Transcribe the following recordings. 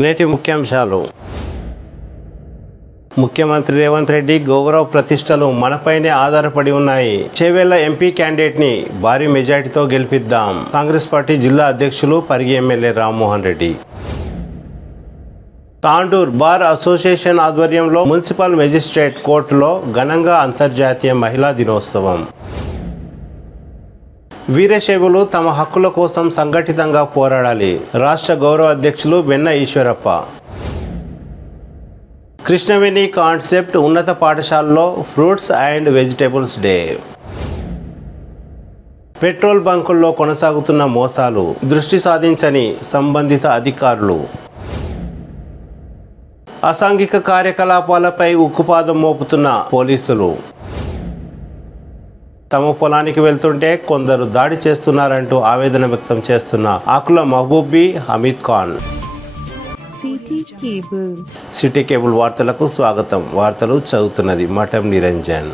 నేటి ముఖ్యాంశాలు. ముఖ్యమంత్రి రేవంత్ రెడ్డి గౌరవ ప్రతిష్టలు మనపైనే ఆధారపడి ఉన్నాయి. చేవెళ్ల ఎంపీ క్యాండిడేట్ ని భారీ మెజార్టీతో గెలిపిద్దాం. కాంగ్రెస్ పార్టీ జిల్లా అధ్యక్షులు Parigi MLA Rammohan Reddy. Tandur bar association ఆధ్వర్యంలో మున్సిపల్ మెజిస్ట్రేట్ కోర్టులో ఘనంగా అంతర్జాతీయ మహిళా దినోత్సవం. వీరశైవులు తమ హక్కుల కోసం సంఘటితంగా పోరాడాలి. రాష్ట్ర గౌరవ అధ్యక్షులు వెన్న ఈశ్వరప్ప. కృష్ణవేణి కాన్సెప్ట్ ఉన్నత పాఠశాలలో fruits and vegetables day. Petrol బంకుల్లో కొనసాగుతున్న మోసాలు దృష్టి సాధించని సంబంధిత అధికారులు. అసాంఘిక కార్యకలాపాలపై ఉక్కుపాదం మోపుతున్న పోలీసులు. తమ పొలానికి వెళ్తుంటే కొందరు దాడి చేస్తున్నారంటూ ఆవేదన వ్యక్తం చేస్తున్న ఆకుల మహబూబీ హమీద్ ఖాన్. సిటీ కేబుల్ వార్తలకు స్వాగతం. వార్తలు చదువుతున్నది మఠం నిరంజన్.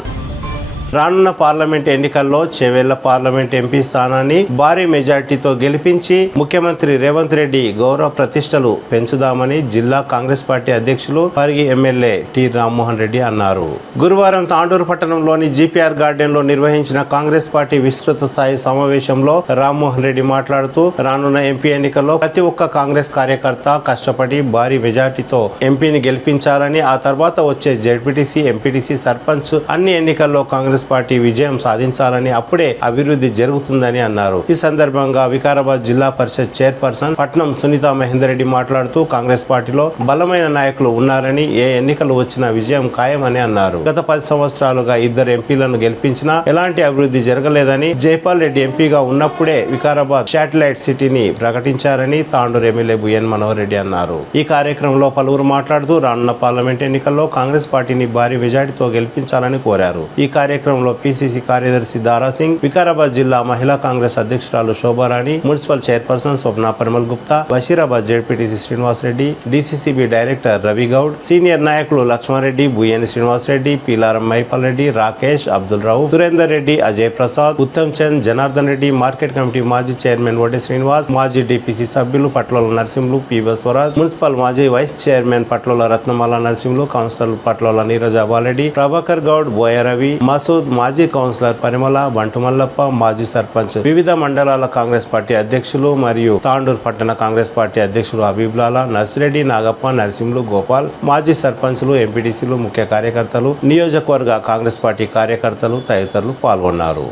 రానున్న పార్లమెంట్ ఎన్నికల్లో చేవెళ్ల పార్లమెంట్ ఎంపీ స్థానాన్ని భారీ మెజార్టీతో గెలిపించి ముఖ్యమంత్రి రేవంత్ రెడ్డి గౌరవ ప్రతిష్టలు పెంచుదామని జిల్లా కాంగ్రెస్ పార్టీ అధ్యక్షులు పరిగి ఎమ్మెల్యే టి రామ్మోహన్ రెడ్డి అన్నారు. గురువారం తాండూరు పట్టణంలోని జీపీఆర్ గార్డెన్ లో నిర్వహించిన కాంగ్రెస్ పార్టీ విస్తృత స్థాయి సమావేశంలో రామ్మోహన్ రెడ్డి మాట్లాడుతూ రానున్న ఎంపీ ఎన్నికల్లో ప్రతి ఒక్క కాంగ్రెస్ కార్యకర్త కష్టపడి భారీ మెజార్టీతో ఎంపీని గెలిపించాలని, ఆ తర్వాత వచ్చే జెడ్పీటీసీ, ఎంపీటీసీ, సర్పంచ్ అన్ని ఎన్నికల్లో కాంగ్రెస్ పార్టీ విజయం సాధించాలని, అప్పుడే అభివృద్ధి జరుగుతుందని అన్నారు. ఈ సందర్భంగా వికారాబాద్ జిల్లా పరిషత్ చైర్పర్సన్ పట్నం సునీతా మహేందర్ రెడ్డి మాట్లాడుతూ కాంగ్రెస్ పార్టీలో బలమైన నాయకులు ఉన్నారని, ఏ ఎన్నికలు వచ్చినా విజయం ఖాయమని అన్నారు. గత 10 సంవత్సరాలుగా 2 ఎంపీలను గెలిపించినా ఎలాంటి అభివృద్ధి జరగలేదని, జైపాల్ రెడ్డి ఎంపీగా ఉన్నప్పుడే వికారాబాద్ శాటిలైట్ సిటీని ప్రకటించారని తాండూరు ఎమ్మెల్యే బుయ్యన్ మనోహర్ రెడ్డి అన్నారు. ఈ కార్యక్రమంలో పలువురు మాట్లాడుతూ రానున్న పార్లమెంట్ ఎన్నికల్లో కాంగ్రెస్ పార్టీని భారీ మెజార్టీతో గెలిపించాలని కోరారు. ఈ కార్యక్రమంలో పిసిసి కార్యదర్శి దారాసింగ్, వికారాబాద్ జిల్లా మహిళా కాంగ్రెస్ అధ్యక్షురాలు Shobharani, municipal chairperson Swapna Parimal Gupta, Basheerabad ZPTC Srinivas Reddy, DCCB director Ravi Goud, senior నాయకులు లక్ష్మారెడ్డి, బుయ్యని శ్రీనివాస్ రెడ్డి, పీలారం మైపాల్ రెడ్డి, రాకేష్, అబ్దుల్ రావు, సురేందర్ రెడ్డి, అజయ్ ప్రసాద్, ఉత్తమ్ చంద్, జనార్దన్ రెడ్డి, మార్కెట్ కమిటీ మాజీ చైర్మన్ వడ్డే శ్రీనివాస్, మాజీ డిపిసి సభ్యులు పట్లోల నరసింహులు, పి బస్వరాజ్, మున్సిపల్ మాజీ vice chairman Patlola Ratnamala Narasimhulu, councillor Patlola Neeraja Bala Reddy, Prabhakar Goud, Boya Ravi, Masood, మాజీ కౌన్సిలర్ పరిమళ, బంటు మల్లప్ప, మాజీ సర్పంచ్, వివిధ మండలాల కాంగ్రెస్ పార్టీ అధ్యక్షులు మరియు తాండూరు పట్టణ కాంగ్రెస్ పార్టీ అధ్యక్షులు హబీబ్లాలా, నర్సిరెడ్డి, నాగప్ప, నరసింహులు, గోపాల్, మాజీ సర్పంచ్లు, ఎంపీటీసీలు, ముఖ్య కార్యకర్తలు, నియోజకవర్గ కాంగ్రెస్ పార్టీ కార్యకర్తలు తదితరులు పాల్గొన్నారు.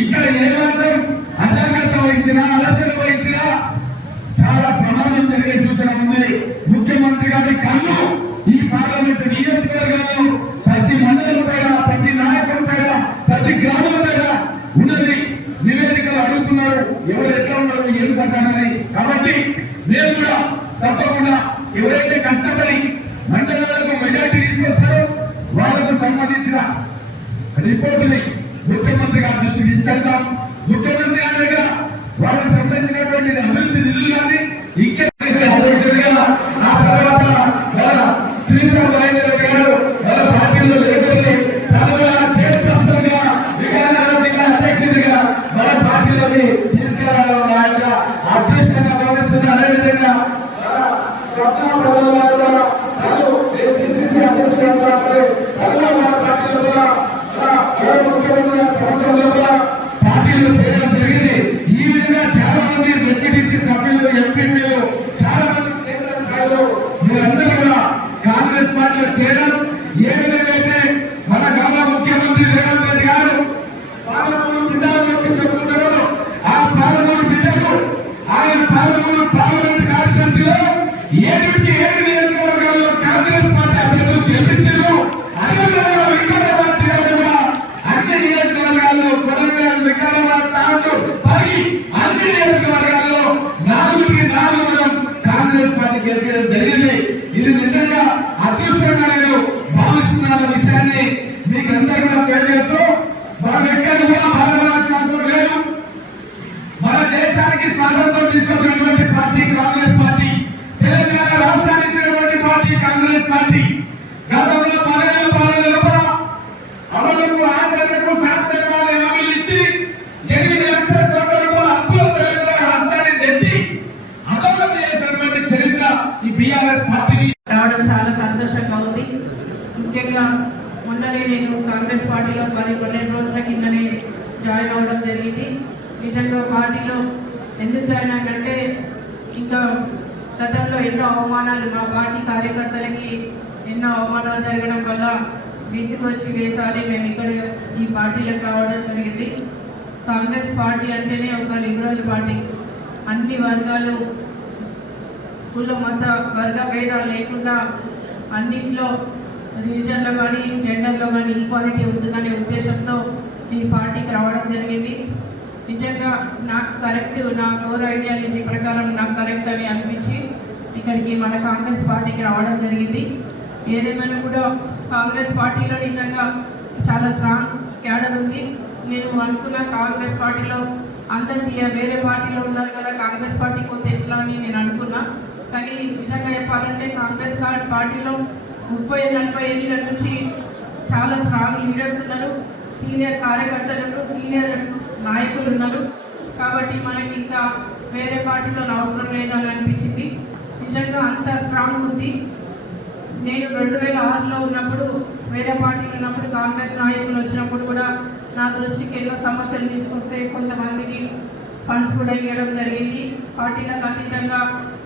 ఇక్కడ ఏమాత్రం అజాగ్రత్త వహించినా, అలసట వహించినా చాలా ప్రమాదం జరిగే సూచన ఉంది. ముఖ్యమంత్రి గారి కళ్ళు ఈ పార్లమెంట్ నియోజకవర్గాల్లో ప్రతి మండలం పైన, ప్రతి నాయకుడి పైన, ప్రతి గ్రామం పైన ఉన్నది. నివేదికలు అడుగుతున్నారు ఎవరు ఎట్లా ఉన్నారు, ఏం పడ్డానని. కాబట్టి మేము కూడా తప్పకుండా ఎవరైతే కష్టపడి మండలాలకు మెజార్టీ తీసుకొస్తారో వాళ్ళకు సంబంధించిన రిపోర్టుని ముఖ్యమంత్రి గారి దృష్టికి తీసుకెళ్తాం. ముఖ్యమంత్రి గారి దగ్గర వాళ్ళకి సంబంధించినటువంటి అభివృద్ధి నిధులు కానీ ఇంకా ఆ తర్వాత శ్రీరామ్ రాజేంద్ర గారు వాళ్ళ పార్టీలో లేకపోతే చైర్పర్సన్ గా, వికారాబాద్ జిల్లా అధ్యక్షుడిగా వాళ్ళ పార్టీలోకి తీసుకురావాలని ఆయన అదృష్టంగా భావిస్తున్నారు. అదేవిధంగా పార్టీలో చేయడం జరిగింది. ఈ విధంగా చాలా మంది జెడ్పీటీసీ సభ్యులు, ఎంపీలు చాలా మంది క్షేత్ర స్థాయిలో మీరందరూ కూడా కాంగ్రెస్ పార్టీలో చేరడం, ఏ విధంగా అయితే మన గౌరవ ముఖ్యమంత్రి రేవంత్ రెడ్డి గారు పాలమూరు బిడ్డలు చెప్పుకుంటారో ఆ పాలమూరు బిడ్డకు ఆయన పాలమూరు పార్లమెంట్ కాన్స్టిట్యూన్సీలో 7 నియోజకవర్గాల్లో కాంగ్రెస్ పార్టీ అభ్యర్థులు గెలిపించారు. అదేవిధంగా వికారాబాద్ జిల్లాలో కూడా అన్ని నియోజకవర్గాల్లో కొడంగల్, వికారాబాద్, తాండూరు, పరిగి అన్ని నియోజకవర్గాల్లో 4 కాంగ్రెస్ పార్టీ గెలిపడం జరిగింది. ఇది నిజంగా అదృష్టంగా నేను భావిస్తున్న విషయాన్ని మీకు అందరూ కూడా తెలియజేస్తూ, మనం ఎక్కడ కూడా బాధపడాల్సిన అవసరం లేదు. మన దేశానికి స్వాతంత్రం తీసుకొచ్చినటువంటి పార్టీ కాంగ్రెస్ పార్టీ, తెలంగాణ రాష్ట్రానికి ఇచ్చినటువంటి ఇటీవలే నేను కాంగ్రెస్ పార్టీలో 12 రోజుల కిందనే జాయిన్ అవ్వడం జరిగింది. నిజంగా పార్టీలో ఎందుకు జాయిన్ అయ్యానంటే ఇంకా గతంలో ఎన్నో అవమానాలు మా పార్టీ కార్యకర్తలకి ఎన్నో అవమానాలు జరగడం వల్ల విసుగొచ్చి వేసారి మేము ఇక్కడ ఈ పార్టీలకు రావడం జరిగింది. కాంగ్రెస్ పార్టీ అంటేనే ఒక లిబరల్ పార్టీ. అన్ని వర్గాలు, కుల మత వర్గ భేదాలు లేకుండా అన్నింటిలో రిలీజన్లో కానీ జెండర్లో కానీ ఈక్వాలిటీ ఉంటుందనే ఉద్దేశంతో ఈ పార్టీకి రావడం జరిగింది. నిజంగా నాకు కరెక్ట్, నా కోర్ ఐడియాలజీ ప్రకారం నాకు కరెక్ట్ అని అనిపించి ఇక్కడికి మన కాంగ్రెస్ పార్టీకి రావడం జరిగింది. ఏదేమైనా కూడా కాంగ్రెస్ పార్టీలో నిజంగా చాలా స్ట్రాంగ్ క్యాడర్ ఉంది. నేను అనుకున్న కాంగ్రెస్ పార్టీలో అందరికీ వేరే పార్టీలో ఉన్నారు కదా, కాంగ్రెస్ పార్టీ కొంత ఎట్లా అని నేను అనుకున్నా. కానీ నిజంగా చెప్పాలంటే కాంగ్రెస్ పార్టీలో 30-40 ఏళ్ళ నుంచి చాలా స్ట్రాంగ్ లీడర్స్ ఉన్నారు, సీనియర్ కార్యకర్తలు ఉన్నారు, సీనియర్ నాయకులు ఉన్నారు. కాబట్టి మనకి ఇంకా వేరే పార్టీతో అవసరం లేదని అనిపించింది. నిజంగా అంత స్ట్రాంగ్ ఉంది. నేను 2006లో ఉన్నప్పుడు వేరే పార్టీలో ఉన్నప్పుడు కాంగ్రెస్ నాయకులు వచ్చినప్పుడు కూడా నా దృష్టికి ఎన్నో సమస్యలు తీసుకొస్తే కొంతమందికి ఫండ్స్ కూడా ఇవ్వడం జరిగింది, పార్టీలకు అతీతంగా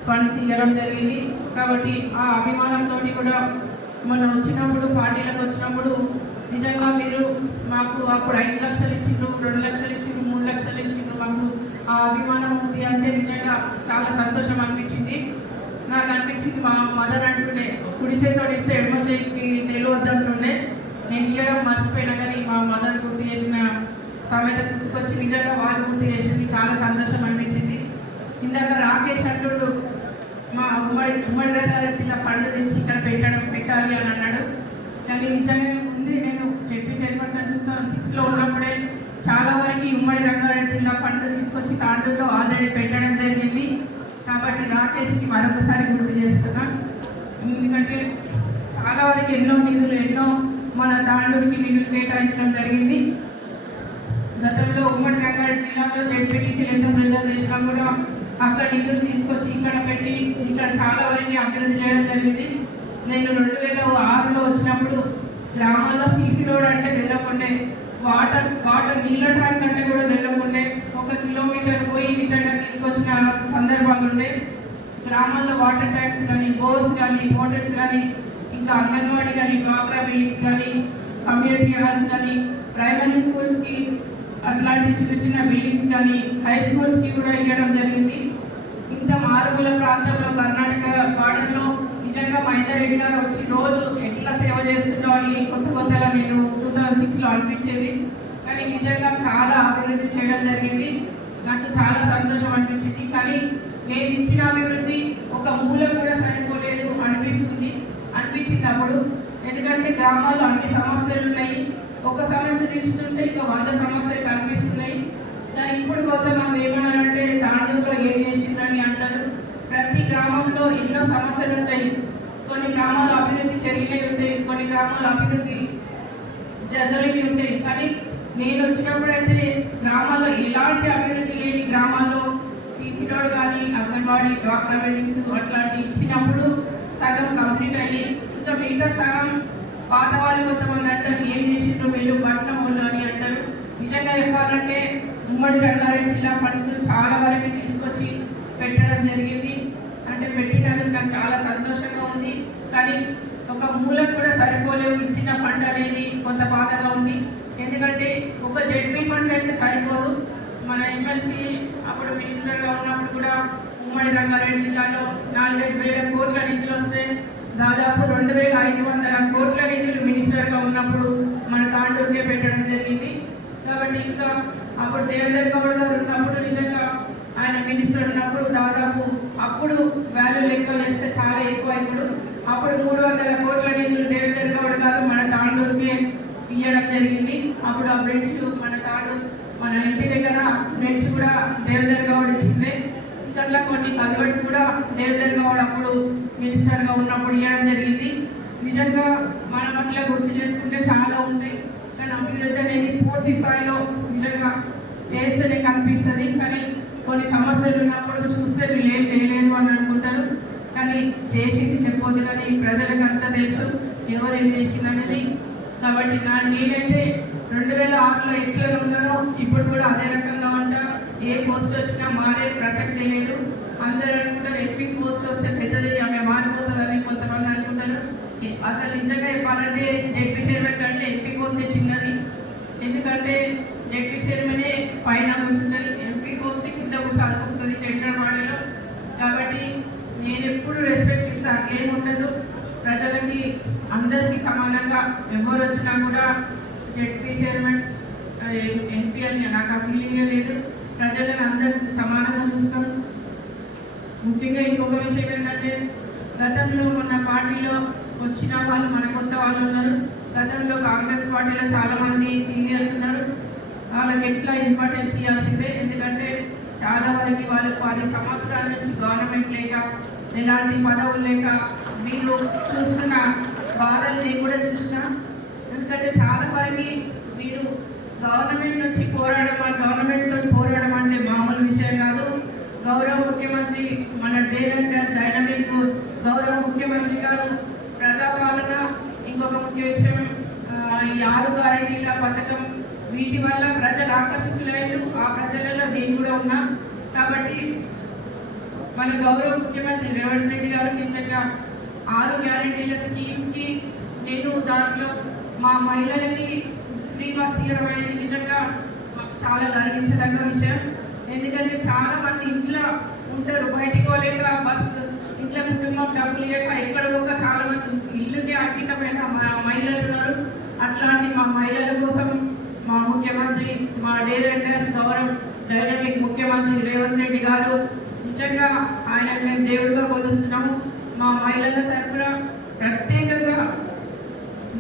ఫండ్స్ ఇవ్వడం జరిగింది. కాబట్టి ఆ అభిమానంతో కూడా మనం వచ్చినప్పుడు పార్టీలకు వచ్చినప్పుడు నిజంగా మీరు మాకు అప్పుడు 5 లక్షలు ఇచ్చిండ్రు, 2 లక్షలు ఇచ్చిండ్రు, 3 లక్షలు ఇచ్చిండ్రు, మాకు ఆ అభిమానం ఉంది అంటే నిజంగా చాలా సంతోషం అనిపించింది. నాకు అనిపించింది మా మదర్ అంటుండే కుడి చేతితో ఇస్తే ఎడమ చేతికి తెలియవద్దంటుండే. నేను ఇవ్వడం మర్చిపోయినా కానీ మా మదర్ గుర్తు చేసిన సామెత గుర్తుకొచ్చి నిజంగా వాళ్ళు గుర్తు చేసింది, చాలా సంతోషం అనిపించింది. ఇందాక రాకేష్ అంటుండు మా ఉమ్మడి రంగారెడ్డి జిల్లా ఫండ్ తెచ్చి ఇక్కడ పెట్టాలి అని అన్నాడు. కానీ నిజంగా ఉంది. నేను చైర్పర్సన్ 2006లో ఉన్నప్పుడే చాలా వరకు ఉమ్మడి రంగారెడ్డి జిల్లా ఫండ్ తీసుకొచ్చి తాండూరులో ఆల్రెడీ పెట్టడం జరిగింది. కాబట్టి రాకేష్కి మరొకసారి గుర్తు చేస్తున్నా. ఎందుకంటే చాలా వరకు ఎన్నో మన తాండూరుకి నిధులు కేటాయించడం జరిగింది. గతంలో ఉమ్మడి రంగారెడ్డి జిల్లాలో జెడ్పీటీసీలు ఎంత ప్రజలు చేసినా కూడా అక్కడ నిధులు తీసుకొచ్చి ఇక్కడ పెట్టి ఇక్కడ చాలా వరకు అభివృద్ధి చేయడం జరిగింది. నేను 2006లో వచ్చినప్పుడు గ్రామాల్లో సీసీ రోడ్ అంటే వెళ్ళకుండే, వాటర్ నీళ్ళ ట్యాంక్ అంటే కూడా వెళ్ళకుండే, 1 కిలోమీటర్ పోయి నిజంగా తీసుకొచ్చిన సందర్భాలు ఉండే. గ్రామాల్లో వాటర్ ట్యాంక్స్ కానీ, బోర్స్ కానీ, మోటార్స్ కానీ, ఇంకా అంగన్వాడీ కానీ, డ్వాక్రా బిల్డింగ్స్ కానీ, కమ్యూనిటీ హాల్స్ కానీ, ప్రైమరీ స్కూల్స్కి అట్లాంటి చిన్న బిల్డింగ్స్ కానీ, హై స్కూల్స్కి కూడా ఇవ్వడం జరిగింది. ఇంత మారుమూల ప్రాంతంలో కర్ణాటక బార్డర్లో నిజంగా మహేందర్ రెడ్డి గారు వచ్చి రోజు ఎట్లా సేవ చేస్తుందో అని కొత్తగా నేను 2006లో అనిపించేది. కానీ నిజంగా చాలా అభివృద్ధి చేయడం జరిగింది. నాకు చాలా సంతోషం అనిపించింది. కానీ నేను ఇచ్చిన అభివృద్ధి ఒక మూల కూడా సరిపోలేదు అనిపించింది అప్పుడు. ఎందుకంటే గ్రామాల్లో అన్ని సమస్యలు ఉన్నాయి. ఒక సమస్య తీర్చుతుంటే ఇంకా 100 సమస్యలు కనిపిస్తున్నాయి. కానీ ఇప్పుడు కొంతమంది ఏమన్నారంటే తాండూరులో ఏం చేసిందని అంటారు. ప్రతి గ్రామంలో ఎన్నో సమస్యలు ఉంటాయి. కొన్ని గ్రామాల్లో అభివృద్ధి జరిగినవి ఉంటాయి, కొన్ని గ్రామాల్లో అభివృద్ధి జరగలేవి ఉంటాయి. కానీ నేను వచ్చినప్పుడైతే గ్రామాల్లో ఎలాంటి అభివృద్ధి లేని గ్రామాల్లో సీసీ రోడ్ కానీ, అంగన్వాడీ, డ్వాక్రా బిల్డింగ్స్ అట్లాంటి ఇచ్చినప్పుడు సగం కంప్లీట్ అయ్యి ఇంకా మిగతా సగం పాత వాళ్ళు కొంతమంది అంటారు ఏం చేసిండ్రు వీళ్ళు పట్నం వాళ్ళు అని అంటారు. నిజంగా చెప్పాలంటే ఉమ్మడి రంగారెడ్డి జిల్లా ఫండ్స్ చాలా వరకు తీసుకొచ్చి పెట్టడం జరిగింది. అంటే పెట్టినందుకు నాకు చాలా సంతోషంగా ఉంది. కానీ ఒక మూలకు కూడా సరిపోలేవు. ఇచ్చిన ఫండ్ అనేది కొంత బాధగా ఉంది. ఎందుకంటే ఒక జెడ్పీ ఫండ్ అయితే సరిపోదు. మన ఎమ్మెల్సీ అప్పుడు మినిస్టర్గా ఉన్నప్పుడు కూడా ఉమ్మడి రంగారెడ్డి జిల్లాలో 4,500 కోట్ల నిధులు వస్తే దాదాపు 2,500 కోట్ల నిధులు మినిస్టర్గా ఉన్నప్పుడు మన తాండూరుకే పెట్టడం జరిగింది. కాబట్టి ఇంకా అప్పుడు దేవేందర్ గౌడ్ గారు ఉన్నప్పుడు నిజంగా ఆయన మినిస్టర్ ఉన్నప్పుడు దాదాపు అప్పుడు వాల్యూ లెక్క వేస్తే చాలా ఎక్కువ. ఇప్పుడు అప్పుడు 300 కోట్ల నిధులు దేవేందర్ గౌడ్ గారు మన తాండూరుకే ఇవ్వడం జరిగింది. అప్పుడు ఆ బ్రిడ్జ్ మన ఇంటి దగ్గర బ్రిడ్జ్ కూడా దేవేందర్ గౌడ్ ఇచ్చింది. అట్లా కొన్ని కల్వర్ట్స్ కూడా దేవేందర్ గౌడ్ అప్పుడు మినిస్టర్గా ఉన్నప్పుడు ఇవ్వడం జరిగింది. నిజంగా మనం అట్లా గుర్తు చేసుకుంటే చాలా ఉంటాయి. కానీ అభివృద్ధి అనేది పూర్తి స్థాయిలో నిజంగా చేస్తేనే కనిపిస్తుంది. కానీ కొన్ని సమస్యలు ఉన్నప్పుడు చూస్తే వీళ్ళు ఏం చేయలేదు అని అనుకుంటారు. కానీ చేసింది చెప్పొద్దు. కానీ ప్రజలకు అంతా తెలుసు ఎవరు ఏం చేసింది అనేది. కాబట్టి నేనైతే 2006లో ఎట్లా ఉన్నానో ఇప్పుడు కూడా అదే రకంగా ఉంటా. ఏ పోస్ట్ వచ్చినా మారే ప్రసక్తే లేదు. అందరూ అనుకుంటారు ఎంపీ పోస్ట్ వస్తే పెద్దది ఆమె మారిపోతుందని కొంతమంది అనుకుంటారు. అసలు నిజంగా చెప్పాలంటే జెడ్పీ చైర్మన్ కంటే ఎంపీ పోస్టే చిన్నది. ఎందుకంటే జెడ్పీ చైర్మనే పైన కూర్చుంటుంది, ఎంపీ పోస్ట్ కింద కూర్చోాల్సి వస్తుంది జెండర్ బాడీలో. కాబట్టి నేను ఎప్పుడు రెస్పెక్ట్ ఇస్తాను, అట్లేం ఉండదు. ప్రజలకి అందరికీ సమానంగా ఎవరు వచ్చినా కూడా జెడ్పీ చైర్మన్ ఎంపీ అని నాకు ఆ ఫీలింగే లేదు. ప్రజలను అందరికీ సమానంగా చూస్తాం. ముఖ్యంగా ఇంకొక విషయం ఏంటంటే గతంలో మన పార్టీలో వచ్చిన వాళ్ళు మన కొత్త వాళ్ళు ఉన్నారు. గతంలో కాంగ్రెస్ పార్టీలో చాలామంది సీనియర్స్ ఉన్నారు. వాళ్ళకి ఎట్లా ఇంపార్టెన్స్ ఇవ్వాల్సిందే. ఎందుకంటే చాలా వరకు వాళ్ళు 10 సంవత్సరాల నుంచి గవర్నమెంట్ లేక ఎలాంటి పదవులు లేక మీరు చూస్తున్న బాధలు నేను కూడా చూసిన. ఎందుకంటే చాలా వరకు మీరు గవర్నమెంట్ నుంచి గవర్నమెంట్తో పోరాడడం అంటే మామూలు విషయం కాదు. గౌరవ ముఖ్యమంత్రి మన డైనమిక్ గౌరవ ముఖ్యమంత్రి గారు ప్రజాపాలన, ఇంకొక ముఖ్య విషయం ఈ 6 గ్యారెంటీల పథకం, వీటి వల్ల ప్రజలు ఆకర్షితులైన ఆ ప్రజలలో నేను కూడా ఉన్నా. కాబట్టి మన గౌరవ ముఖ్యమంత్రి రేవంత్ రెడ్డి గారు నిజంగా 6 గ్యారెంటీల స్కీమ్స్కి నేను దాంట్లో మా మహిళలకి ఫ్రీ బస్ ఇవ్వడం అనేది నిజంగా చాలా గర్వించదగ్గ విషయం. ఎందుకంటే చాలా మంది ఇంట్లో ఉంటారు, బయటికి పోలేక బస్సు ఇంట్లో కుటుంబం డబ్బులు లేక ఎక్కడ పోక చాలా మంది ఇల్లుకి అంకితమైన మహిళలు ఉన్నారు. అట్లాంటి మా మహిళల కోసం మా ముఖ్యమంత్రి, మా dare and dash Gaurav dynamic ముఖ్యమంత్రి రేవంత్ రెడ్డి గారు నిజంగా ఆయన మేము దేవుడిగా కొలుస్తున్నాము. మా మహిళల తరఫున ప్రత్యేకంగా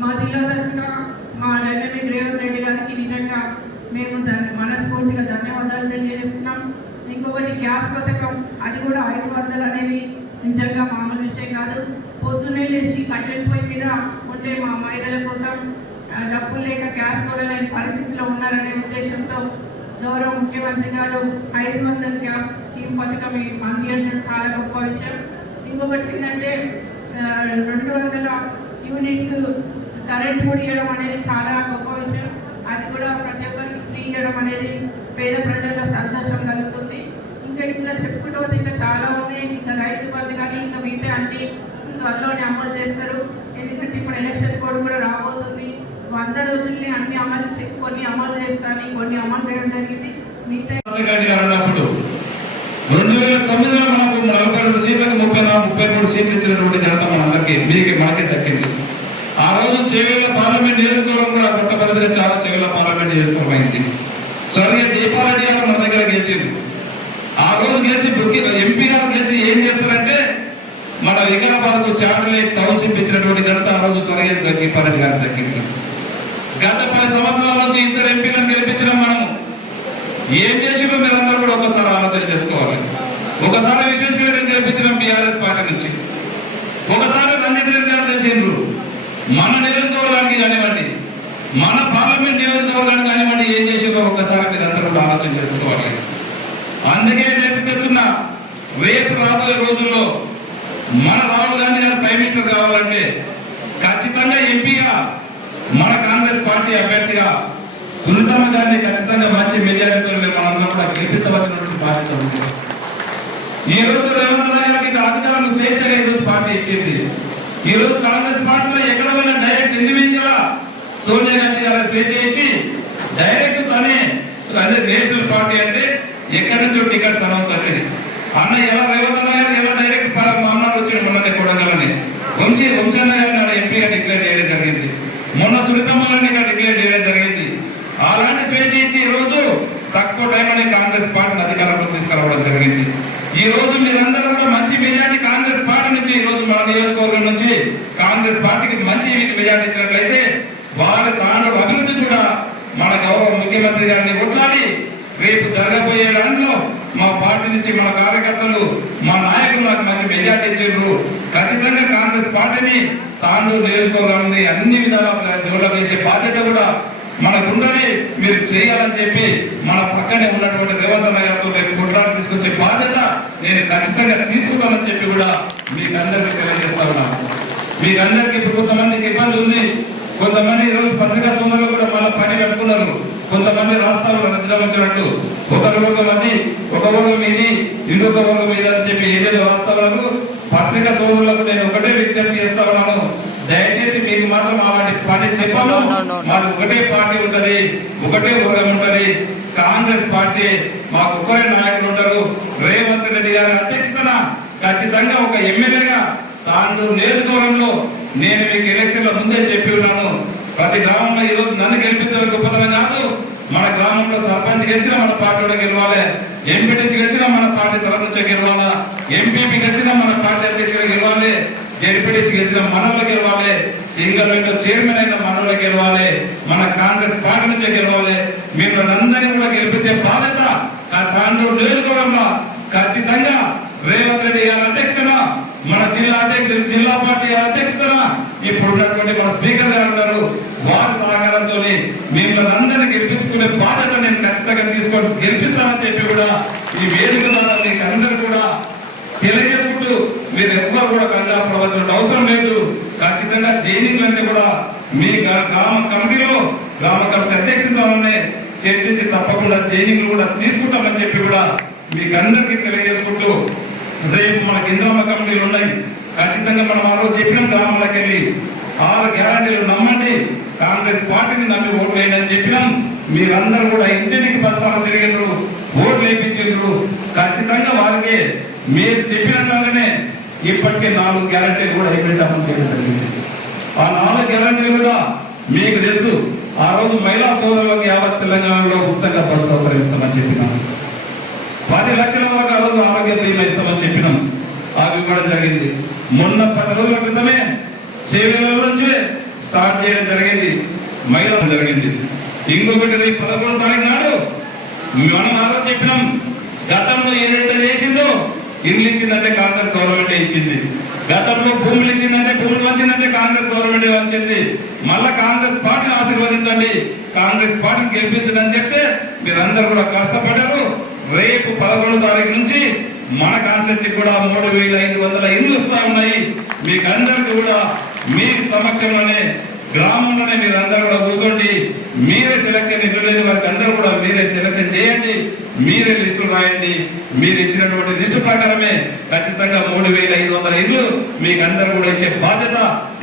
మా జిల్లా తరఫున మా డైనమిక్ రేవంత్ రెడ్డి గారికి నిజంగా మేము మనస్ఫూర్తిగా ధన్యవాదాలు తెలియజేస్తున్నాం. ఇంకొకటి గ్యాస్ పథకం, అది కూడా 500 అనేది నిజంగా మామూలు విషయం కాదు. పొద్దున్నే లేచి కట్టెల పొయ్యి మీద ఉండే మా మహిళల కోసం డబ్బులు లేక గ్యాస్ కొనలేని పరిస్థితిలో ఉన్నారనే ఉద్దేశంతో గౌరవ ముఖ్యమంత్రి గారు 500 గ్యాస్ స్కీమ్ పథకం అందించడం చాలా గొప్ప విషయం. ఇంకొకటి ఏంటంటే 200 యూనిట్స్ కరెంట్ కూడా ఇవ్వడం అనేది చాలా గొప్ప విషయం. అది కూడా ప్రతి ఒక్కరికి ఫ్రీ ఇవ్వడం అనేది పేద ప్రజల్లో సంతోషం కలుగుతుంది. ఇంకా ఇట్లా చెప్పుకుంటూ ఇంకా చాలా ఉన్నాయి. ఇంకా రైతు బంధు కానీ ఇంకా మిగతా అన్ని త్వరలోనే అమలు చేస్తారు. ఎందుకంటే ఇప్పుడు ఎలక్షన్ కోడ్ కూడా రాబోతుంది. 100 రోజుల్ని అన్ని కొన్ని అమలు చేస్తాను, కొన్ని అమలు చేయడం జరిగింది. మిగతా 2009లో మనకు 42 సీట్లకు 33 సీట్లు ఇచ్చినటువంటి ఘనత మనందరికీ మనకి దక్కింది. ఆ రోజు చేవెళ్ళ పార్లమెంట్ నియోజకవర్గం కూడా కొత్తపల్లిలో చాలా చేవెళ్ళ పార్లమెంట్ నియోజకవర్గం అయింది. స్వర్గీయ దీపారెడ్డి గారు మన దగ్గర గెలిచింది. ఆ రోజు గెలిచి ఎంపీ గారు గెలిచి ఏం చేస్తారంటే మన వికారాబాద్కు చార్లెట్ టౌన్షిప్ ఇచ్చినటువంటి ఘనత ఆ రోజు స్వర్గీయ దీపారెడ్డి గారు దక్కింది. గత 10 సంవత్సరాల నుంచి 2 ఎంపీలను గెలిపించిన మనము ఏం చేసినా మీరందరూ కూడా ఒకసారి ఆలోచన చేసుకోవాలి. ఒకసారి విశ్వేశ్వరరెడ్డిని గెలిపించడం బీఆర్ఎస్ పార్టీ నుంచి, ఒకసారి రంజిత్ రెడ్డి గారు గెలిచిండ్రు. మన నియోజకవర్గానికి కానివ్వండి, మన పార్లమెంట్ నియోజకవర్గానికి కానివ్వండి, ఏం చేసిందో ఒక్కసారి మీరందరూ కూడా ఆలోచన చేసుకోవాలి. అందుకే రేపు చెప్తున్నా, రేపు రాబోయే రోజుల్లో మన రాహుల్ గాంధీ గారు ప్రైమ్ మినిస్టర్ కావాలంటే ఖచ్చితంగా ఎంపీగా మన కాంగ్రెస్ పార్టీ అభ్యర్థిగా సునీతమ్మ గారిని ఖచ్చితంగా మంచి మెజారిటీతో మనందరం కూడా గెలిపించవలసినటువంటి బాధ్యత ఉంది. ఈ రోజు రేవంత్ గారికి అధికారులు స్వేచ్ఛగా ఈ రోజు పార్టీ ఇచ్చింది. ఈ రోజు కాంగ్రెస్ పార్టీలో ఎక్కడ పోయినా డైరెక్ట్ ఇండివిజువల్ సోనియా గాంధీ గారు స్వేచ్ఛ ఇచ్చి డైరెక్ట్ తనే అదే నేషనల్ పార్టీ అంటే ఎక్కడి నుంచో టికెట్స్ అనౌన్స్ అనేది అన్న ఎలా రేవంత్ గారు ఎలా డైరెక్ట్ మామూలు వచ్చాడు. మొన్న కొడంగల్ని వంశీన్న గారిని ఎంపీగా డిక్లేర్ చేయడం జరిగింది. మొన్న సునీతమ్మ గారిని ఇక్కడ డిక్లేర్ చేయడం జరిగింది. అలాంటి స్వేచ్ఛ ఇచ్చి ఈ రోజు తక్కువ టైంలోనే కాంగ్రెస్ పార్టీని అధికారంలో తీసుకురావడం జరిగింది. ఈ రోజు మీరందరూ కూడా మంచి మెజార్టీ కాంగ్రెస్ పార్టీ నుంచి ఈ రోజు మన నియోజకవర్గం నుంచి కాంగ్రెస్ పార్టీకి మంచి మెజార్టీ ఇచ్చినట్లయితే వారి తాను అభివృద్ధి కూడా మన గౌరవ ముఖ్యమంత్రి గారిని కొట్లాడి రేపు జరగబోయే దాంట్లో మా పార్టీ నుంచి మన కార్యకర్తలు మా నాయకులు నాకు మంచి మెజార్టీ ఇచ్చారు. ఖచ్చితంగా కాంగ్రెస్ పార్టీని తాండూరు నియోజకవర్గాన్ని అన్ని విధాలా డెవలప్ చేసే బాధ్యత కూడా మనకుండని మీరు చేయాలని చెప్పి మన పక్కనే ఉన్నటువంటి రేవంత్ అన్న గారితో రేపు కొట్లాడి తీసుకొచ్చే బాధ్యత నేను ఖచ్చితంగా తీసుకున్నానని చెప్పి కూడా మీకు అందరికీ తెలియజేస్తా ఉన్నాను. మీకందరికీ ఇప్పుడు కొంతమందికి ఇబ్బంది ఉంది. కొంతమంది ఈరోజు పత్రికా సోదరులు కూడా మళ్ళీ పని కట్టుకున్నారు. కొంతమంది రాష్ట్రాలు నిద్ర వచ్చినట్టు ఒక వర్గం అది, ఒక వర్గం ఇది, ఇంకొక వర్గం ఇది అని చెప్పి ఏదైతే వాస్తవాలు పత్రికా సోదరులకు నేను ఒకటే విజ్ఞప్తి చేస్తా ఉన్నాను. దయచేసి మీకు మాత్రం అలాంటి పార్టీ చెప్పాను. మాకు ఒకటే పార్టీ ఉంటది, ఒకటే వర్గం ఉంటది. కాంగ్రెస్ పార్టీ మాకు ఒకరే నాయకులు ఉంటారు. రేవంత్ రెడ్డి గారి అధ్యక్షతన ఖచ్చితంగా ఒక ఎమ్మెల్యేగా తాండూరు నియోజకవర్గంలో నేను మీకు ఎలక్షన్ల ముందే చెప్పి ఉన్నాను. ప్రతి గ్రామంలో ఈ రోజు నన్ను గెలిపించడం గొప్పతనం కాదు. మన గ్రామంలో సర్పంచ్ గెలిచినా మన పార్టీలో గెలవాలి, ఎంపీటీసీ గెలిచినా మన పార్టీ తరఫు నుంచే గెలవాలి, ఎంపీపీ గెలిచినా మన పార్టీ అధ్యక్షుడు గెలవాలి, జెడ్పీటీసీ గెలిచిన మనోళ్ళకి గెలవాలి, సింగల్ విండో చైర్మన్ అయిన మనోళ్ళకి గెలవాలి, మన కాంగ్రెస్ పార్టీ నుంచే గెలవాలి. మీరు అందరినీ కూడా గెలిపించే బాధ్యత ఆ తాండూరు నియోజకవర్గంలో ఖచ్చితంగా రేవంత్ రెడ్డి గారి అధ్యక్షతన, మన జిల్లా అధ్యక్షుడు, జిల్లా పార్టీ అధ్యక్షతన ఇప్పుడు ఉన్నటువంటి మన స్పీకర్ గారు ఉన్నారు, వారి సహకారంతో మిమ్మల్ని అందరినీ గెలిపించుకునే బాధ్యత నేను ఖచ్చితంగా తీసుకొని గెలిపిస్తానని చెప్పి కూడా ఈ వేదిక ద్వారా మీకు అందరూ కూడా తెలియజేసుకుంటూ, మీరు ఎవ్వరు కూడా కంగారు ప్రవర్తన అవసరం లేదు. ఖచ్చితంగా ట్రైనింగ్లన్నీ కూడా మీ గ్రామ కమిటీలో, గ్రామ కమిటీ అధ్యక్షులతోనే చర్చించి తప్పకుండా ట్రైనింగ్లు కూడా తీసుకుంటామని చెప్పి కూడా మీకు అందరికీ తెలియజేసుకుంటూ, రేపు మనకి ఇంద్రమ్మ కమిటీలు ఉన్నాయి. ఖచ్చితంగా మనం ఆ రోజు చెప్పినాం, గ్రామాలకు వెళ్ళి 6 గ్యారంటీలు నమ్మండి, కాంగ్రెస్ పార్టీని నమ్మి ఓట్లు వేయండి అని చెప్పినాం. మీరందరూ కూడా ఇంటికి 10 సార్లు తిరిగిండ్రు, ఓట్లు వేయించిండ్రు. ఖచ్చితంగా వారికి మీరు చెప్పినట్లుగానే ఇప్పటికే 4 గ్యారంటీలు కూడా ఇంప్లిమెంట్ చేయడం జరిగింది. ఆ 4 గ్యారంటీలు కూడా మీకు తెలుసు. ఆ రోజు మహిళా సోదరులకు యావత్ తెలంగాణలో ఉచితంగా బస్సు సౌకర్యం ఇస్తామని చెప్పినాం. 10 లక్షల వరకు ఆ రోజు ఆరోగ్య బీమా ఇస్తామని చెప్పినాం, అవి ఇవ్వడం జరిగింది. మొన్న 10 రోజుల క్రితమే చేవెళ్ళ నుంచి స్టార్ట్ చేయడం జరిగింది, మహిళలు జరిగింది. ఇంకొకటి 11వ తారీఖు నాడు మనం ఆ రోజు చెప్పినాం, గతంలో ఏదైతే చేసిందో ఇల్లు ఇచ్చిందంటే కాంగ్రెస్ గవర్నమెంటే ఇచ్చింది, గతంలో భూములు ఇచ్చిందంటే భూములు వంచిందంటే కాంగ్రెస్ గవర్నమెంటే వంచింది. మళ్ళా కాంగ్రెస్ పార్టీని ఆశీర్వదించండి, కాంగ్రెస్ పార్టీని గెలిపించండి అని చెప్తే మీరందరూ కూడా కష్టపడ్డారు. రేపు 11వ తారీఖు నుంచి మన కాన్స్టిట్యూన్సీ కూడా 3500 ఇల్లు వస్తా ఉన్నాయి. మీకు అందరికీ కూడా మీ సమక్షంలోనే, గ్రామంలోనే మీరు అందరూ కూడా కూర్చోండి, మీరే సెలక్షన్ ఇల్లు లేని వారికి అందరూ కూడా మీరే సెలక్షన్ చేయండి, మీరే లిస్టులు రాయండి. మీరు ఇచ్చినటువంటి లిస్టు ప్రకారమే ఖచ్చితంగా 3500 ఇల్లు మీకు అందరూ కూడా ఇచ్చే బాధ్యత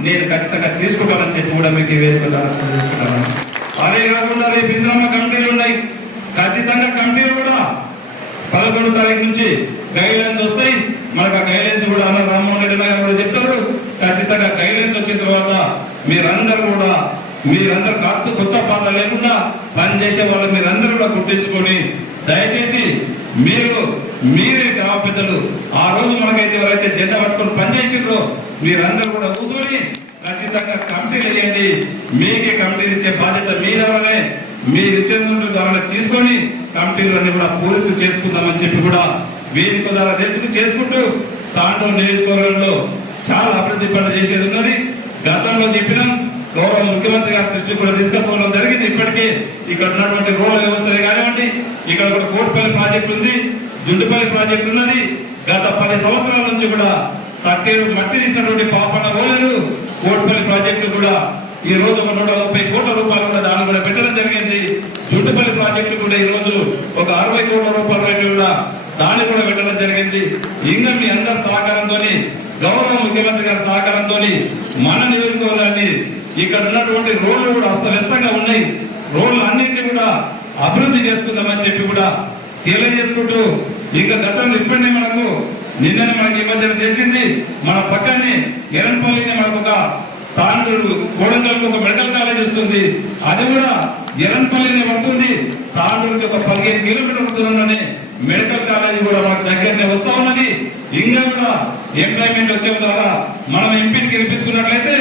నేను ఖచ్చితంగా తీసుకుంటానని చెప్పి కూడా మీకు వేదిక ద్వారా తీసుకుంటాను. అదే కాకుండా రేపు ఇంద్రమ్మ కమిటీలు ఉన్నాయి. ఖచ్చితంగా కమిటీలు కూడా 11వ తారీఖు నుంచి గైడ్లైన్స్ వస్తాయి. మనకు ఆ గైడ్లైన్స్ కూడా అన్న రామ్మోహన్ రెడ్డి గారు కూడా చెప్తారు. ఖచ్చితంగా గైడ్లైన్స్ వచ్చిన తర్వాత మీరందరూ కొత్త పాత లేకుండా పనిచేసే వాళ్ళు మీరందరూ కూడా గుర్తించుకొని, దయచేసి మీరే గ్రామ పెద్దలు ఆ రోజు మనకైతే ఎవరైతే జెండా పట్టుకొని పనిచేసిండ్రో మీరందరూ కూడా కూర్చొని ఖచ్చితంగా కమిటీలు వేయండి. మీకే కమిటీలు ఇచ్చే బాధ్యత మీ ద్వారానే, మీరు ఇచ్చిన ద్వారా తీసుకొని కమిటీలు అన్ని కూడా పూర్తి చేసుకుందామని చెప్పి కూడా వేదిక ద్వారా చేసుకుంటూ, తాండూరు నియోజకవర్గంలో చాలా అభివృద్ధి పనులు చేసేది ఉన్నది. గతంలో చెప్పినాం, గౌరవ ముఖ్యమంత్రి గారి దృష్టికి కూడా తీసుకుపోవడం జరిగింది. ఇప్పటికే ఇక్కడ ఉన్నటువంటి రోడ్ల వ్యవస్థలే కానివ్వండి, ఇక్కడ కూడా కోటిపల్లి ప్రాజెక్టు ఉంది, దుండుపల్లి ప్రాజెక్టు ఉన్నది. గత 10 సంవత్సరాల నుంచి కూడా మట్టి తీసినటువంటి పాపన్న ఓలేరు కోటిపల్లి ప్రాజెక్టు కూడా ఈ రోజు ఒక 130 కోట్ల రూపాయలు కూడా దాన్ని కూడా పెట్టడం జరిగింది. దుండుపల్లి ప్రాజెక్టు కూడా ఈ రోజు ఒక 60 కోట్ల రూపాయలు కూడా దాన్ని కూడా పెట్టడం జరిగింది. ఇంకా మీ అందరి సహకారంతో, గౌరవ ముఖ్యమంత్రి గారి సహకారంతో మన నియోజకవర్గాన్ని ఇక్కడ ఉన్నటువంటి రోడ్లు కూడా అస్తవ్యస్తంగా ఉన్నాయి, రోడ్లు అన్నింటినీ కూడా అభివృద్ధి చేసుకుందామని చెప్పి కూడా తెలియజేసుకుంటూ, ఇంకా గతంలో ఇప్పటినే నిన్ననే మనకి ఈ మధ్యన తెలిసింది, మన పక్కనే ఎరంపల్లిని మనకు ఒక తాండూరు కోడంగల్కి ఒక మెడికల్ కాలేజ్ వస్తుంది. అది కూడా ఎరంపల్లిని పడుతుంది. తాండూరుకి ఒక 15 కిలోమీటర్ల దూరంలోనే మెడికల్ కాలేజ్ కూడా మనకు దగ్గరనే వస్తా ఉన్నది. ఇంకా కూడా ఎంప్లాయ్మెంట్ వచ్చే ద్వారా మనం ఎంపీని గెలిపించుకున్నట్లయితే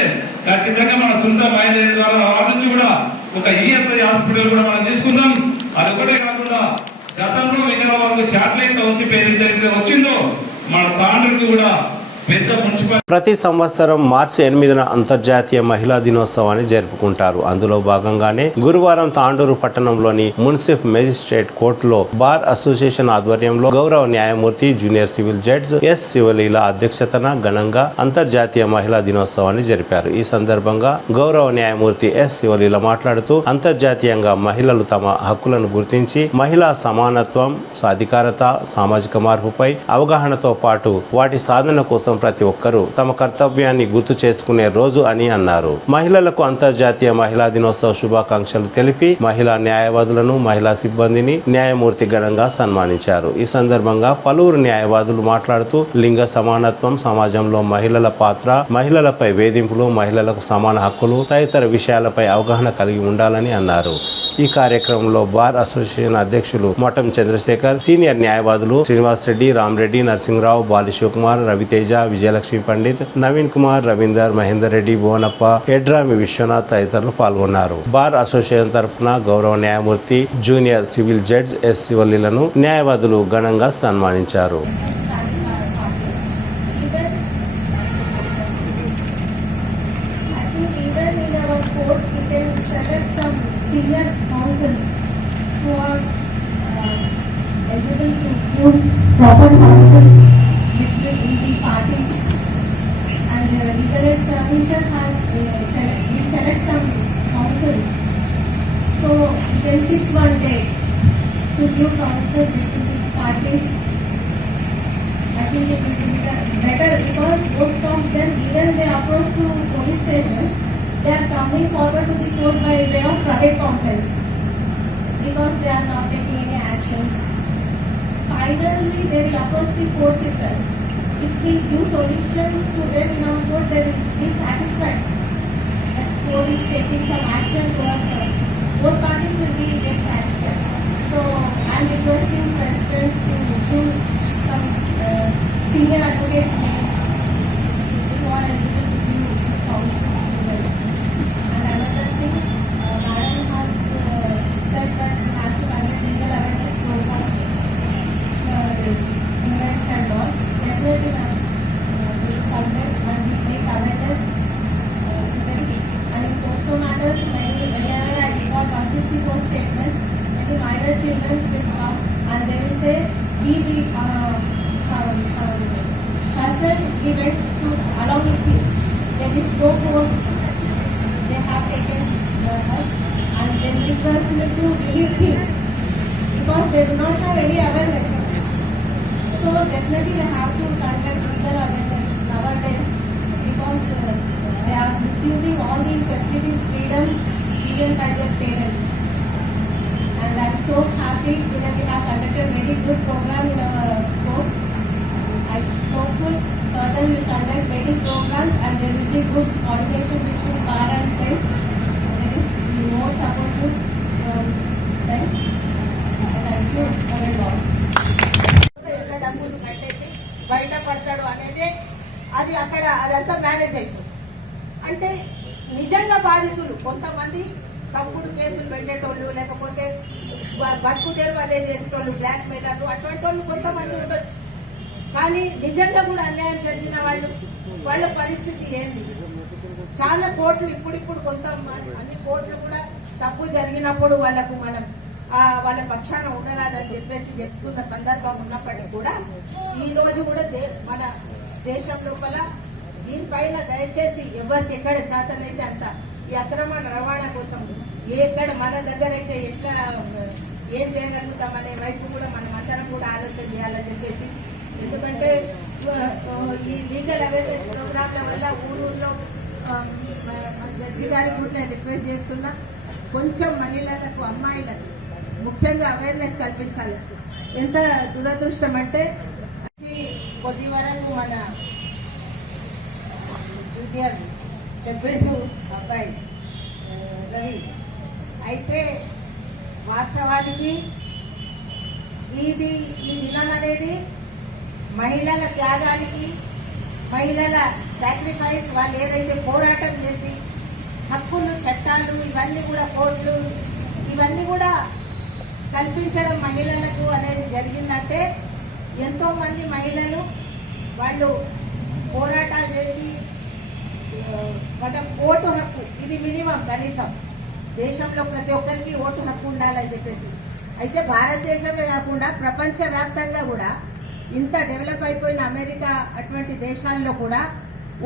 ఖచ్చితంగా మన సొంత మైండ్ ద్వారా వాటి నుంచి కూడా ఒక ఈఎస్ఐ హాస్పిటల్ కూడా మనం తీసుకుందాం. అది ఒకటే కాకుండా గతంలో విజయవాడకు శాటిలైట్ టౌన్షిప్ ఏదైతే వచ్చిందో మన తాండూరుకి కూడా పెద్ద మున్సిపల్ ప్రతి సంవత్సరం మార్చి 8న అంతర్జాతీయ మహిళా దినోత్సవాన్ని జరుపుకుంటారు. అందులో భాగంగానే గురువారం తాండూరు పట్టణంలోని మున్సిఫ్ మేజిస్ట్రేట్ కోర్టులో బార్ అసోసియేషన్ ఆధ్వర్యంలో గౌరవ న్యాయమూర్తి జూనియర్ సివిల్ జడ్జ్ ఎస్ శివలీల అధ్యక్షతన ఘనంగా అంతర్జాతీయ మహిళా దినోత్సవాన్ని జరిపారు. ఈ సందర్భంగా గౌరవ న్యాయమూర్తి ఎస్ శివలీల మాట్లాడుతూ అంతర్జాతీయంగా మహిళలు తమ హక్కులను గుర్తించి మహిళా సమానత్వం, సాధికారత, సామాజిక మార్పుపై అవగాహనతో పాటు వాటి సాధన కోసం ప్రతి ఒక్కరూ తమ కర్తవ్యాన్ని గుర్తు చేసుకునే రోజు అని అన్నారు. మహిళలకు అంతర్జాతీయ మహిళా దినోత్సవ శుభాకాంక్షలు తెలిపి మహిళా న్యాయవాదులను, మహిళా సిబ్బందిని న్యాయమూర్తి ఘనంగా సన్మానించారు. ఈ సందర్భంగా పలువురు న్యాయవాదులు మాట్లాడుతూ లింగ సమానత్వం, సమాజంలో మహిళల పాత్ర, మహిళలపై వేధింపులు, మహిళలకు సమాన హక్కులు తదితర విషయాలపై అవగాహన కలిగి ఉండాలని అన్నారు. ఈ కార్యక్రమంలో బార్ అసోసియేషన్ అధ్యక్షులు మఠం చంద్రశేఖర్, సీనియర్ న్యాయవాదులు శ్రీనివాస్ రెడ్డి, రామరెడ్డి, నరసింహరావు, బాలి శివకుమార్, రవితేజ, విజయలక్ష్మి పండిత్, నవీన్ కుమార్, రవీందర్, మహేందర్ రెడ్డి, భువనప్ప, ఎడ్రామి విశ్వనాథ్ తదితరులు పాల్గొన్నారు. బార్ అసోసియేషన్ తరఫున గౌరవ న్యాయమూర్తి జూనియర్ సివిల్ జడ్జ్ ఎస్ శివలీలను న్యాయవాదులు ఘనంగా సన్మానించారు. senior counsels who are eligible to give proper counsel between the parties, and legal aid services has select some counsels. So you can fix one day to give counsel between the parties. I think it will be better because most of them, even they approach to police stations, they are coming forward to the court by way of private complaints because they are not taking any action. Finally, they will approach the court itself. If we give solutions to them in our court, they will be satisfied that court is taking some action towards us. Both parties will be satisfied. So, I am requesting President to do some senior advocates names who are eligible to give counsel. And they will say, we went to along with him. There is no force. They have taken us and they request me to release him because they do not have any awareness. So definitely they have to conduct legal awareness nowadays because they are misusing all these facilities, freedoms given by their parents. And I am so happy today we have conducted a very good program in our court. I am hopeful further we will conduct many programs and there will be good coordination between bar and bench. There is more support from bench. Thank you very much. బయట పడతాడు అనేది అది అక్కడ అదంతా manage అవుతుంది. అంటే నిజంగా బాధితులు కొంతమంది తప్పుడు కేసులు పెట్టేటోళ్ళు, లేకపోతే బతుకు తెరువు అదే చేసేటోళ్ళు, బ్లాక్ మెయిలర్లు, అటువంటి వాళ్ళు కొంతమంది ఉండొచ్చు. కానీ నిజంగా కూడా అన్యాయం జరిగిన వాళ్ళ పరిస్థితి ఏంది? చాలా కోర్టులు ఇప్పుడిప్పుడు కొంతమంది అన్ని కోర్టులు కూడా తప్పు జరిగినప్పుడు వాళ్లకు మనం వాళ్ళ పక్షాన ఉండరాదని చెప్పేసి చెప్తున్న సందర్భం ఉన్నప్పటికీ కూడా ఈ రోజు కూడా మన దేశం లోపల దీనిపైన దయచేసి ఎవరికి ఎక్కడ చేతనైతే అంత ఈ అక్రమ రవాణా కోసం ఎక్కడ మన దగ్గర అయితే ఎట్లా ఏం చేయగలుగుతామనే వైపు కూడా మనం అందరం కూడా ఆలోచన చేయాలని చెప్పేసి, ఎందుకంటే ఈ లీగల్ అవేర్నెస్ ప్రోగ్రాంల వల్ల ఊరూరులో జడ్జి గారికి కూడా నేను రిక్వెస్ట్ చేస్తున్నా, కొంచెం మహిళలకు, అమ్మాయిలకు ముఖ్యంగా అవేర్నెస్ కల్పించాలి. ఎంత దురదృష్టం అంటే కొద్ది వరకు మన జూనియర్ చెప్పాడు అబ్బాయి రవి, అయితే వాస్తవానికి ఈ దినం అనేది మహిళల త్యాగానికి, మహిళల సాక్రిఫైస్, వాళ్ళు ఏదైతే పోరాటం చేసి హక్కులు, చట్టాలు, ఇవన్నీ కూడా కోర్టులు ఇవన్నీ కూడా కల్పించడం మహిళలకు అనేది జరిగిందంటే ఎంతో మంది మహిళలు వాళ్ళు పోరాటాలు చేసి మనం ఓటు హక్కు ఇది మినిమం కనీసం దేశంలో ప్రతి ఒక్కరికి ఓటు హక్కు ఉండాలని చెప్పేసి. అయితే భారతదేశంలో కాకుండా ప్రపంచవ్యాప్తంగా కూడా ఇంత డెవలప్ అయిపోయిన అమెరికా అటువంటి దేశాల్లో కూడా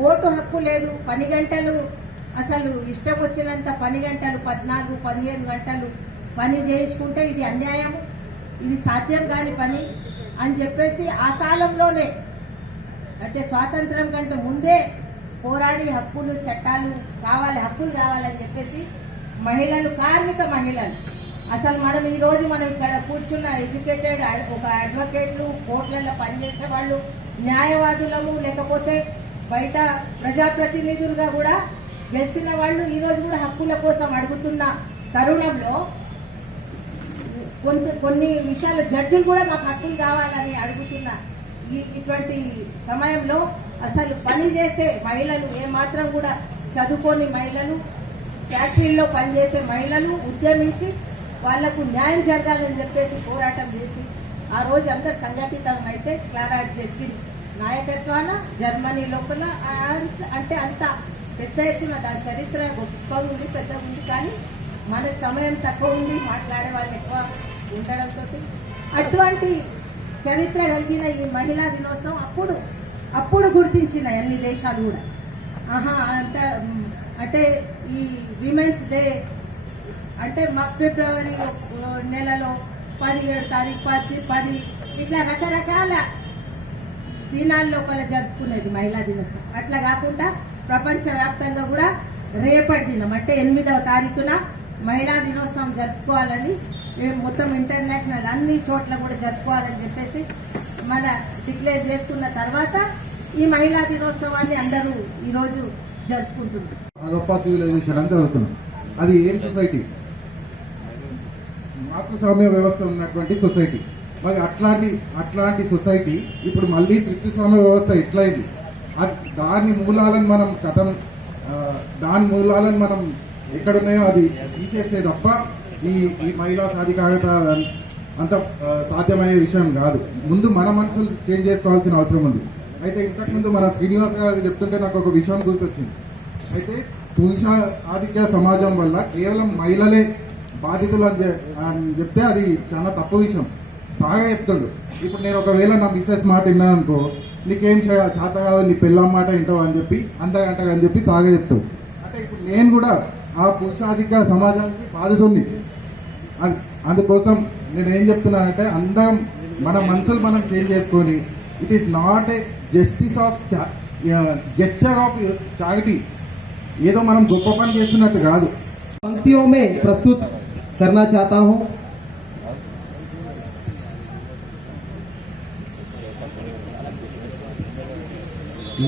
ఓటు హక్కు లేదు. పని గంటలు అసలు ఇష్టం వచ్చినంత పని గంటలు 14-15 గంటలు పని చేయించుకుంటే ఇది అన్యాయం, ఇది సాధ్యం కాని పని అని చెప్పేసి ఆ కాలంలోనే అంటే స్వాతంత్రం కంటే ముందే పోరాడి హక్కులు చట్టాలు కావాలి, హక్కులు కావాలని చెప్పేసి మహిళలు, కార్మిక మహిళలు అసలు మనం ఈ రోజు మనం ఇక్కడ కూర్చున్న ఎడ్యుకేటెడ్ ఒక అడ్వకేట్లు, కోర్టులలో పనిచేసే వాళ్ళు, న్యాయవాదులము, లేకపోతే బయట ప్రజాప్రతినిధులుగా కూడా గెలిచిన వాళ్ళు ఈ రోజు కూడా హక్కుల కోసం అడుగుతున్న తరుణంలో కొన్ని విషయాలు జడ్జిలు కూడా మాకు హక్కులు కావాలని అడుగుతున్న ఇటువంటి సమయంలో అసలు పని చేసే మహిళలు, ఏమాత్రం కూడా చదువుకోని మహిళలు, ఫ్యాక్టరీల్లో పనిచేసే మహిళలు ఉద్యమించి వాళ్లకు న్యాయం జరగాలని చెప్పేసి పోరాటం చేసి ఆ రోజు అందరు సంఘటితం అయితే క్లారా జెట్కిన్ నాయకత్వాన జర్మనీ లోపల అంటే అంత పెద్ద ఎత్తున దాని చరిత్ర గొప్పగా ఉంది, పెద్దగా ఉంది. కానీ మనకు సమయం తక్కువ ఉంది, మాట్లాడే వాళ్ళు ఎక్కువ ఉండడంతో అటువంటి చరిత్ర కలిగిన ఈ మహిళా దినోత్సవం అప్పుడు గుర్తించిన అన్ని దేశాలు కూడా అంటే ఈ విమెన్స్ డే అంటే ఫిబ్రవరి నెలలో 17 తారీఖు 10 ఇట్లా రకరకాల దినాల లోపల జరుపుకునేది మహిళా దినోత్సవం. అట్లా కాకుండా ప్రపంచవ్యాప్తంగా కూడా రేపటి దినం అంటే 8వ తారీఖున మహిళా దినోత్సవం జరుపుకోవాలని మొత్తం ఇంటర్నేషనల్ అన్ని చోట్ల కూడా జరుపుకోవాలని చెప్పేసి మన డిక్లేర్ చేసుకున్న తర్వాత ఈ మహిళా దినోత్సవాన్ని అందరూ ఈరోజు జరుపుకుంటున్నారు. హరప్పా సివిలైజేషన్ అని చదువుతున్నాం. అది ఏం సొసైటీ? మాతృస్వామ్య వ్యవస్థ ఉన్నటువంటి సొసైటీ. మరి అట్లాంటి సొసైటీ ఇప్పుడు మళ్ళీ పితృస్వామ్య వ్యవస్థ ఎట్లయింది? దాని మూలాలను మనం ఎక్కడున్నాయో అది తీసేస్తే తప్ప ఈ మహిళా సాధికారత అంత సాధ్యమయ్యే విషయం కాదు. ముందు మన మనసులు చేంజ్ చేసుకోవాల్సిన అవసరం ఉంది. అయితే ఇంతకుముందు మన శ్రీనివాస్ గారు చెప్తుంటే నాకు ఒక విషయం గుర్తొచ్చింది. అయితే పురుష ఆధిక్య సమాజం వల్ల కేవలం మహిళలే బాధితులు అని చెప్తే అది చాలా తప్పు విషయం. సాగా చెప్తుండు. ఇప్పుడు నేను ఒకవేళ నా మిస్సెస్ మాట విన్నాను అనుకో, నీకేం చేత కాదు, నీ పిల్లం మాట వింటావు అని చెప్పి అని చెప్పి సాగా చెప్తావు. అంటే ఇప్పుడు నేను కూడా ఆ పురుషాధిక సమాజానికి బాధితుడిని. అందుకోసం నేను ఏం చెప్తున్నానంటే అందరం మన మనసులు మనం చేంజ్ చేసుకొని it is not a justice of gesture of charity. ఏదో మనం గొప్ప పని చేస్తున్నట్టు కాదు. पंक्तियों में प्रस्तुत करना चाहता हूं।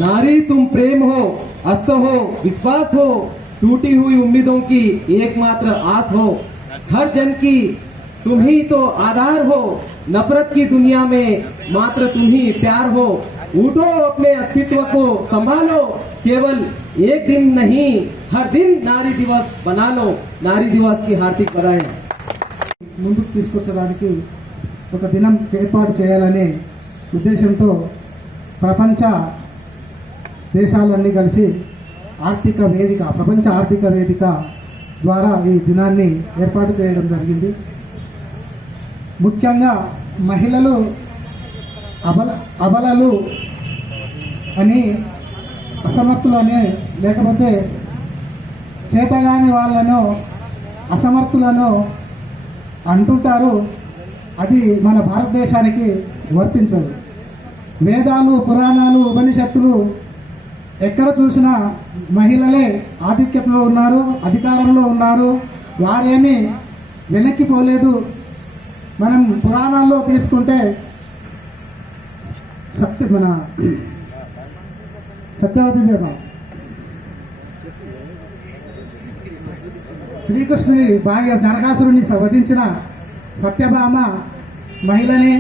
नारी तुम प्रेम हो, अस्त्र हो, विश्वास हो, टूटी हुई उम्मीदों की एकमात्र आस हो, हर जन की तुम ही तो आधार हो, नफरत की दुनिया में मात्र तुम ही प्यार हो, उठो अपने अस्तित्व को संभालो, केवल एक दिन नहीं हर दिन नारी दिवस बना लो। नारी दिवस की हार्दिक बधाई। ముందుకు తీసుకొచ్చడానికి ఒక దినం ఏర్పాటు చేయాలనే ఉద్దేశంతో ప్రపంచ దేశాలన్నీ కలిసి ప్రపంచ ఆర్థిక వేదిక ద్వారా ఈ దినాన్ని ఏర్పాటు చేయడం జరిగింది. ముఖ్యంగా మహిళలు అబలలు అని, అసమర్థులని, లేకపోతే చేతగాని వాళ్ళను అసమర్థులను అంటుంటారు. అది మన భారతదేశానికి వర్తించదు. వేదాలు, పురాణాలు, ఉపనిషత్తులు ఎక్కడ చూసినా మహిళలే ఆధిక్యతలో ఉన్నారు, అధికారంలో ఉన్నారు. వారేమీ వెనక్కిపోలేదు. మనం పురాణాల్లో తీసుకుంటే సత్యవతి దేవ శ్రీకృష్ణుని భార్య నరకాసురుని వధించిన సత్యభామ మహిళనే.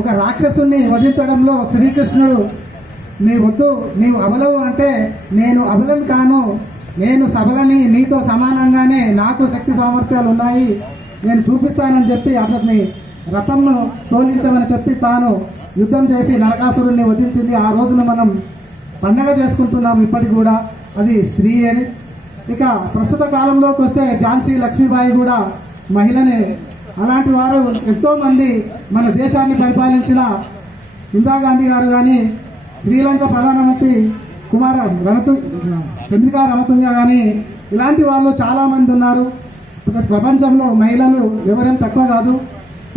ఒక రాక్షసుని వధించడంలో శ్రీకృష్ణుడు నీవు అబలవు అంటే, నేను అబలను కాను, నేను సబలని, నీతో సమానంగానే నాకు శక్తి సామర్థ్యాలు ఉన్నాయి, నేను చూపిస్తానని చెప్పి అతన్ని రథంను తోలించమని చెప్పి తాను యుద్ధం చేసి నరకాసురుణ్ణి వధించింది. ఆ రోజున మనం పండగ చేసుకుంటున్నాం ఇప్పటికి కూడా, అది స్త్రీ అని. ఇక ప్రస్తుత కాలంలోకి వస్తే ఝాన్సీ లక్ష్మీబాయి కూడా మహిళనే. అలాంటి వారు ఎంతో మంది మన దేశాన్ని పరిపాలించిన ఇందిరాగాంధీ గారు కానీ, శ్రీలంక ప్రధానమంత్రి చంద్రికా రమతుంగ కానీ, ఇలాంటి వాళ్ళు చాలా మంది ఉన్నారు. ప్రపంచంలో మహిళలు ఎవరేం తక్కువ కాదు.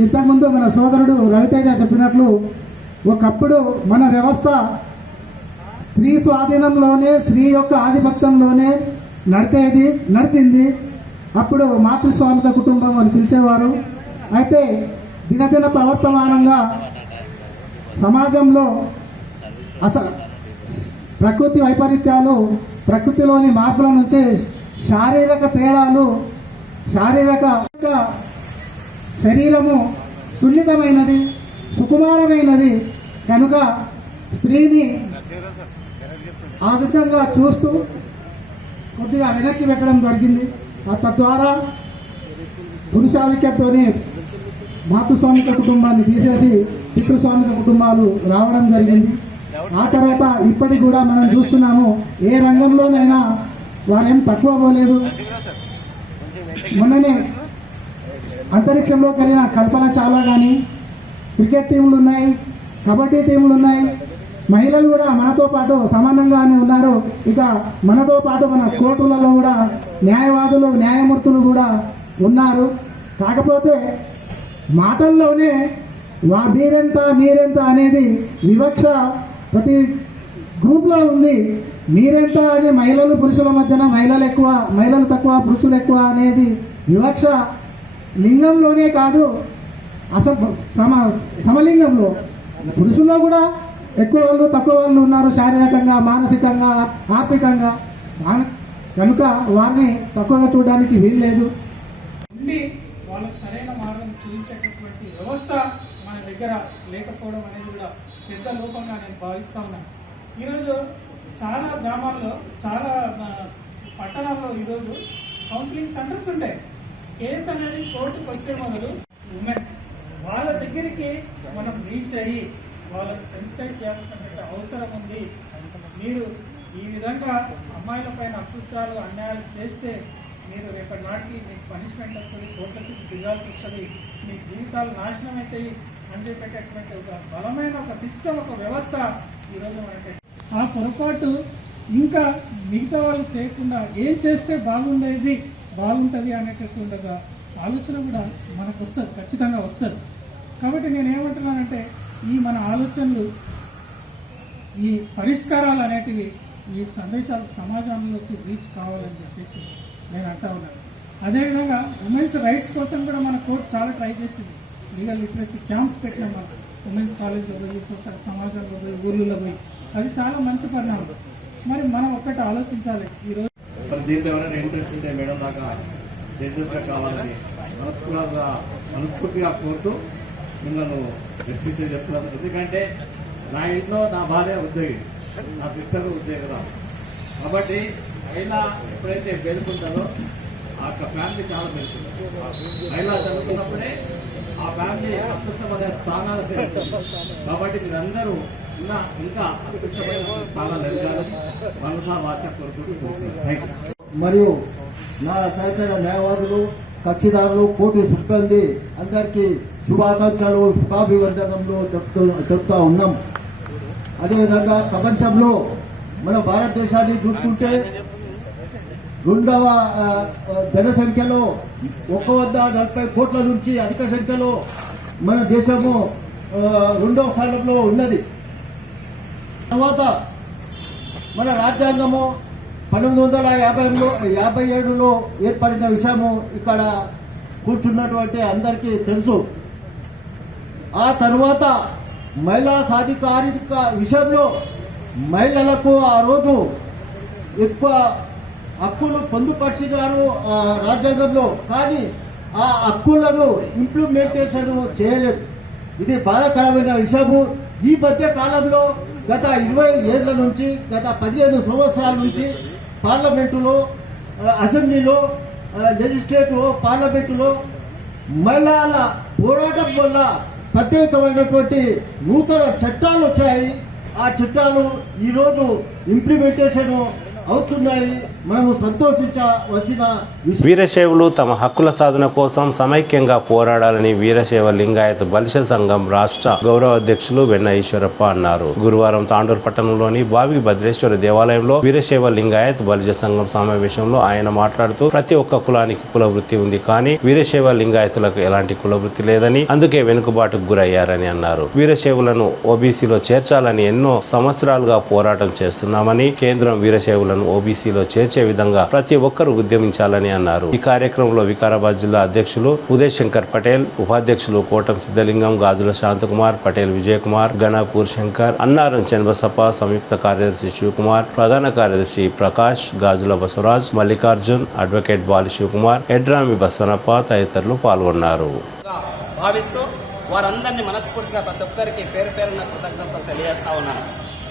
ఇంతకుముందు మన సోదరుడు రవితేజ చెప్పినట్లు ఒకప్పుడు మన వ్యవస్థ స్త్రీ స్వాధీనంలోనే, స్త్రీ యొక్క ఆధిపత్యంలోనే నడిచింది. అప్పుడు మాతృస్వామిక కుటుంబం అని పిలిచేవారు. అయితే దినదిన ప్రవర్తమానంగా సమాజంలో ప్రకృతి వైపరీత్యాలు, ప్రకృతిలోని మార్పుల నుంచి శారీరక తేడాలు, శరీరము సున్నితమైనది, సుకుమారమైనది కనుక స్త్రీని ఆ విధంగా చూస్తూ కొద్దిగా వెనక్కి పెట్టడం జరిగింది. తద్వారా పురుషాధిక్యంతోనే మాతృస్వామిక కుటుంబాన్ని తీసేసి పితృస్వామిక కుటుంబాలు రావడం జరిగింది. ఆ తర్వాత ఇప్పటికి కూడా మనం చూస్తున్నాము, ఏ రంగంలోనైనా వారేం తక్కువ పోలేదు. మొన్ననే అంతరిక్షంలో కలిగిన కల్పన చాలా కానీ, క్రికెట్ టీంలు ఉన్నాయి, కబడ్డీ టీంలు ఉన్నాయి. మహిళలు కూడా మనతో పాటు సమానంగానే ఉన్నారు. ఇక మనతో పాటు మన కోర్టులలో కూడా న్యాయవాదులు, న్యాయమూర్తులు కూడా ఉన్నారు. కాకపోతే మాటల్లోనే మీరెంత అనేది వివక్ష ప్రతి గ్రూప్లో ఉంది. మీరెంత అని మహిళలు పురుషుల మధ్యన మహిళలు తక్కువ పురుషులు ఎక్కువ అనేది వివక్ష లింగంలోనే కాదు, సమలింగంలో పురుషుల్లో కూడా ఎక్కువ వాళ్ళు తక్కువ వాళ్ళు ఉన్నారు, శారీరకంగా, మానసికంగా, ఆర్థికంగా. కనుక వారిని తక్కువగా చూడడానికి వీలు లేదు. ఉండి వాళ్ళకు సరైన మార్గం చూపించేటటువంటి వ్యవస్థ మన దగ్గర లేకపోవడం అనేది కూడా పెద్ద లోపంగా నేను భావిస్తా ఉన్నాను. ఈరోజు చాలా గ్రామాల్లో, చాలా పట్టణాల్లో ఈరోజు కౌన్సిలింగ్ సెంటర్స్ ఉంటాయి. కేసు అనేది కోర్టుకు వచ్చే మొదలు ఉమెన్స్ వాళ్ళ దగ్గరికి మనం రీచ్ అయ్యి వాళ్ళకి సెన్సిటైజ్ చేయాల్సినటువంటి అవసరం ఉంది. మీరు ఈ విధంగా అమ్మాయిల పైన అకృత్యాలు, అన్యాయాలు చేస్తే మీరు రేపటి నాటికి మీకు పనిష్మెంట్ వస్తుంది, కోర్టుల చుట్టూ దిగాల్సి వస్తుంది, మీ జీవితాలు నాశనం అవుతాయి అని చెప్పేటటువంటి ఒక బలమైన ఒక సిస్టమ్, ఒక వ్యవస్థ ఈరోజు మనకి. ఆ పొరపాటు ఇంకా మిగతా వాళ్ళు చేయకుండా ఏం చేస్తే బాగుంటుంది అనేటటువంటి ఒక ఆలోచన కూడా మనకు వస్తుంది, ఖచ్చితంగా వస్తుంది. కాబట్టి నేనేమంటున్నానంటే, ఈ మన ఆలోచనలు, ఈ పరిష్కారాలు అనేటివి, ఈ సందేశాలు సమాజంలోకి రీచ్ కావాలని చెప్పేసి నేను అంటా ఉన్నాను. అదేవిధంగా ఉమెన్స్ రైట్స్ కోసం కూడా మన కోర్టు చాలా ట్రై చేసింది. లీగల్ లిటరసీ క్యాంప్స్ పెట్టినాం మనం, ఉమెన్స్ కాలేజ్లో పోయి, సమాజంలో పోయి, ఊళ్ళలో పోయి. అది చాలా మంచి పరిణామం. మరి మనం ఒక్కటి ఆలోచించాలి. ఈరోజు దీంట్లో ఎవరైనా ఇంట్రెస్ట్ ఉంటే మేడం దాకా జడ్జెస్గా కావాలని మనస్ఫూర్తిగా కోరుతూ మిమ్మల్ని ఎస్పీసీ చెప్తున్నాను. ఎందుకంటే నా ఇంట్లో నా భార్య ఉద్యోగి, నా సిస్టర్ ఉద్యోగం. కాబట్టి మహిళ ఎప్పుడైతే పేర్కొంటారో ఆ ఫ్యామిలీ చాలా పెరుగుతుంది. మహిళ చదువుతున్నప్పుడే ఆ ఫ్యామిలీ అత్యుత్తమైన స్థానాలు పెరుగుతుంది. కాబట్టి మీరందరూ ఇంకా అత్యుత్తమైన స్థానాలు ఎదగాలని మనసా వాచ కోరుకుంటూ. మరియు నా సహచర న్యాయవాదులు, కక్షిదారులు, కోర్టు సిబ్బంది అందరికీ శుభాకాంక్షలు, శుభాభివందనలు చెప్తా ఉన్నాం. అదేవిధంగా ప్రపంచంలో మన భారతదేశాన్ని చూసుకుంటే 2వ జనసంఖ్యలో 140 కోట్ల నుంచి అధిక సంఖ్యలో మన దేశము 2వ స్థానంలో ఉన్నది. తర్వాత మన రాజ్యాంగము 1957లో ఏర్పడిన విషయము ఇక్కడ కూర్చున్నటువంటి అందరికీ తెలుసు. ఆ తర్వాత మహిళా సాధికారిక విషయంలో మహిళలకు ఆ రోజు ఎక్కువ హక్కులు పొందుపరిచినారు రాజ్యాంగంలో. కానీ ఆ హక్కులను ఇంప్లిమెంటేషన్ చేయలేదు. ఇది బాధాకరమైన విషయము. ఈ మధ్య కాలంలో గత 20 ఏళ్ల నుంచి, గత 15 సంవత్సరాల నుంచి పార్లమెంటులో, అసెంబ్లీలో, లెజిస్లేటివ్ పార్లమెంటులో మహిళల పోరాటం వల్ల ప్రత్యేకమైనటువంటి నూతన చట్టాలు వచ్చాయి. ఆ చట్టాలు ఈరోజు ఇంప్లిమెంటేషన్ అవుతున్నాయి. మనము సంతోషించవలసిన విషయం. వీరశైవులు తమ హక్కుల సాధన కోసం సమైక్యంగా పోరాడాలని వీరశైవ లింగాయత్ బలిష సంఘం రాష్ట్ర గౌరవ అధ్యక్షులు వెన్న ఈశ్వరప్ప అన్నారు. గురువారం తాండూరు పట్టణంలోని బావి భద్రేశ్వర దేవాలయంలో వీరశైవ లింగాయత్ బలిష సంఘం సమావేశంలో ఆయన మాట్లాడుతూ ప్రతి ఒక్క కులానికి కుల వృత్తి ఉంది, కానీ వీరశైవ లింగాయతులకు ఎలాంటి కుల వృత్తి లేదని, అందుకే వెనుకబాటుకు గురయ్యారని అన్నారు. వీరశైవులను ఓబీసీలో చేర్చాలని ఎన్నో సంవత్సరాలుగా పోరాటం చేస్తున్నామని, కేంద్రం వీరశైవులను ఓబీసీలో చేర్చే విధంగా ప్రతి ఒక్కరూ ఉద్యమించాలని అన్నారు. ఈ కార్యక్రమంలో వికారాబాద్ జిల్లా అధ్యక్షులు ఉదయ్ శంకర్ పటేల్, ఉపాధ్యక్షులు కోటం సిద్ధలింగం, గాజుల శాంతకుమార్, పటేల్ విజయ్ కుమార్, గణపూర్ శంకర్, అన్నారం చంద్రబసప్ప, సంయుక్త కార్యదర్శి శివకుమార్, ప్రధాన కార్యదర్శి ప్రకాష్, గాజుల బసవరాజ్, మల్లికార్జున్, అడ్వకేట్ బాలి శివకుమార్, ఎడ్రామి బసవనప్ప తదితరులు పాల్గొన్నారు. భావిస్తూ వారందరినీ మనస్ఫూర్తిగా ప్రతి ఒక్కరికి పేరు పేరున కృతజ్ఞతలు తెలియజేస్తా ఉన్నాను.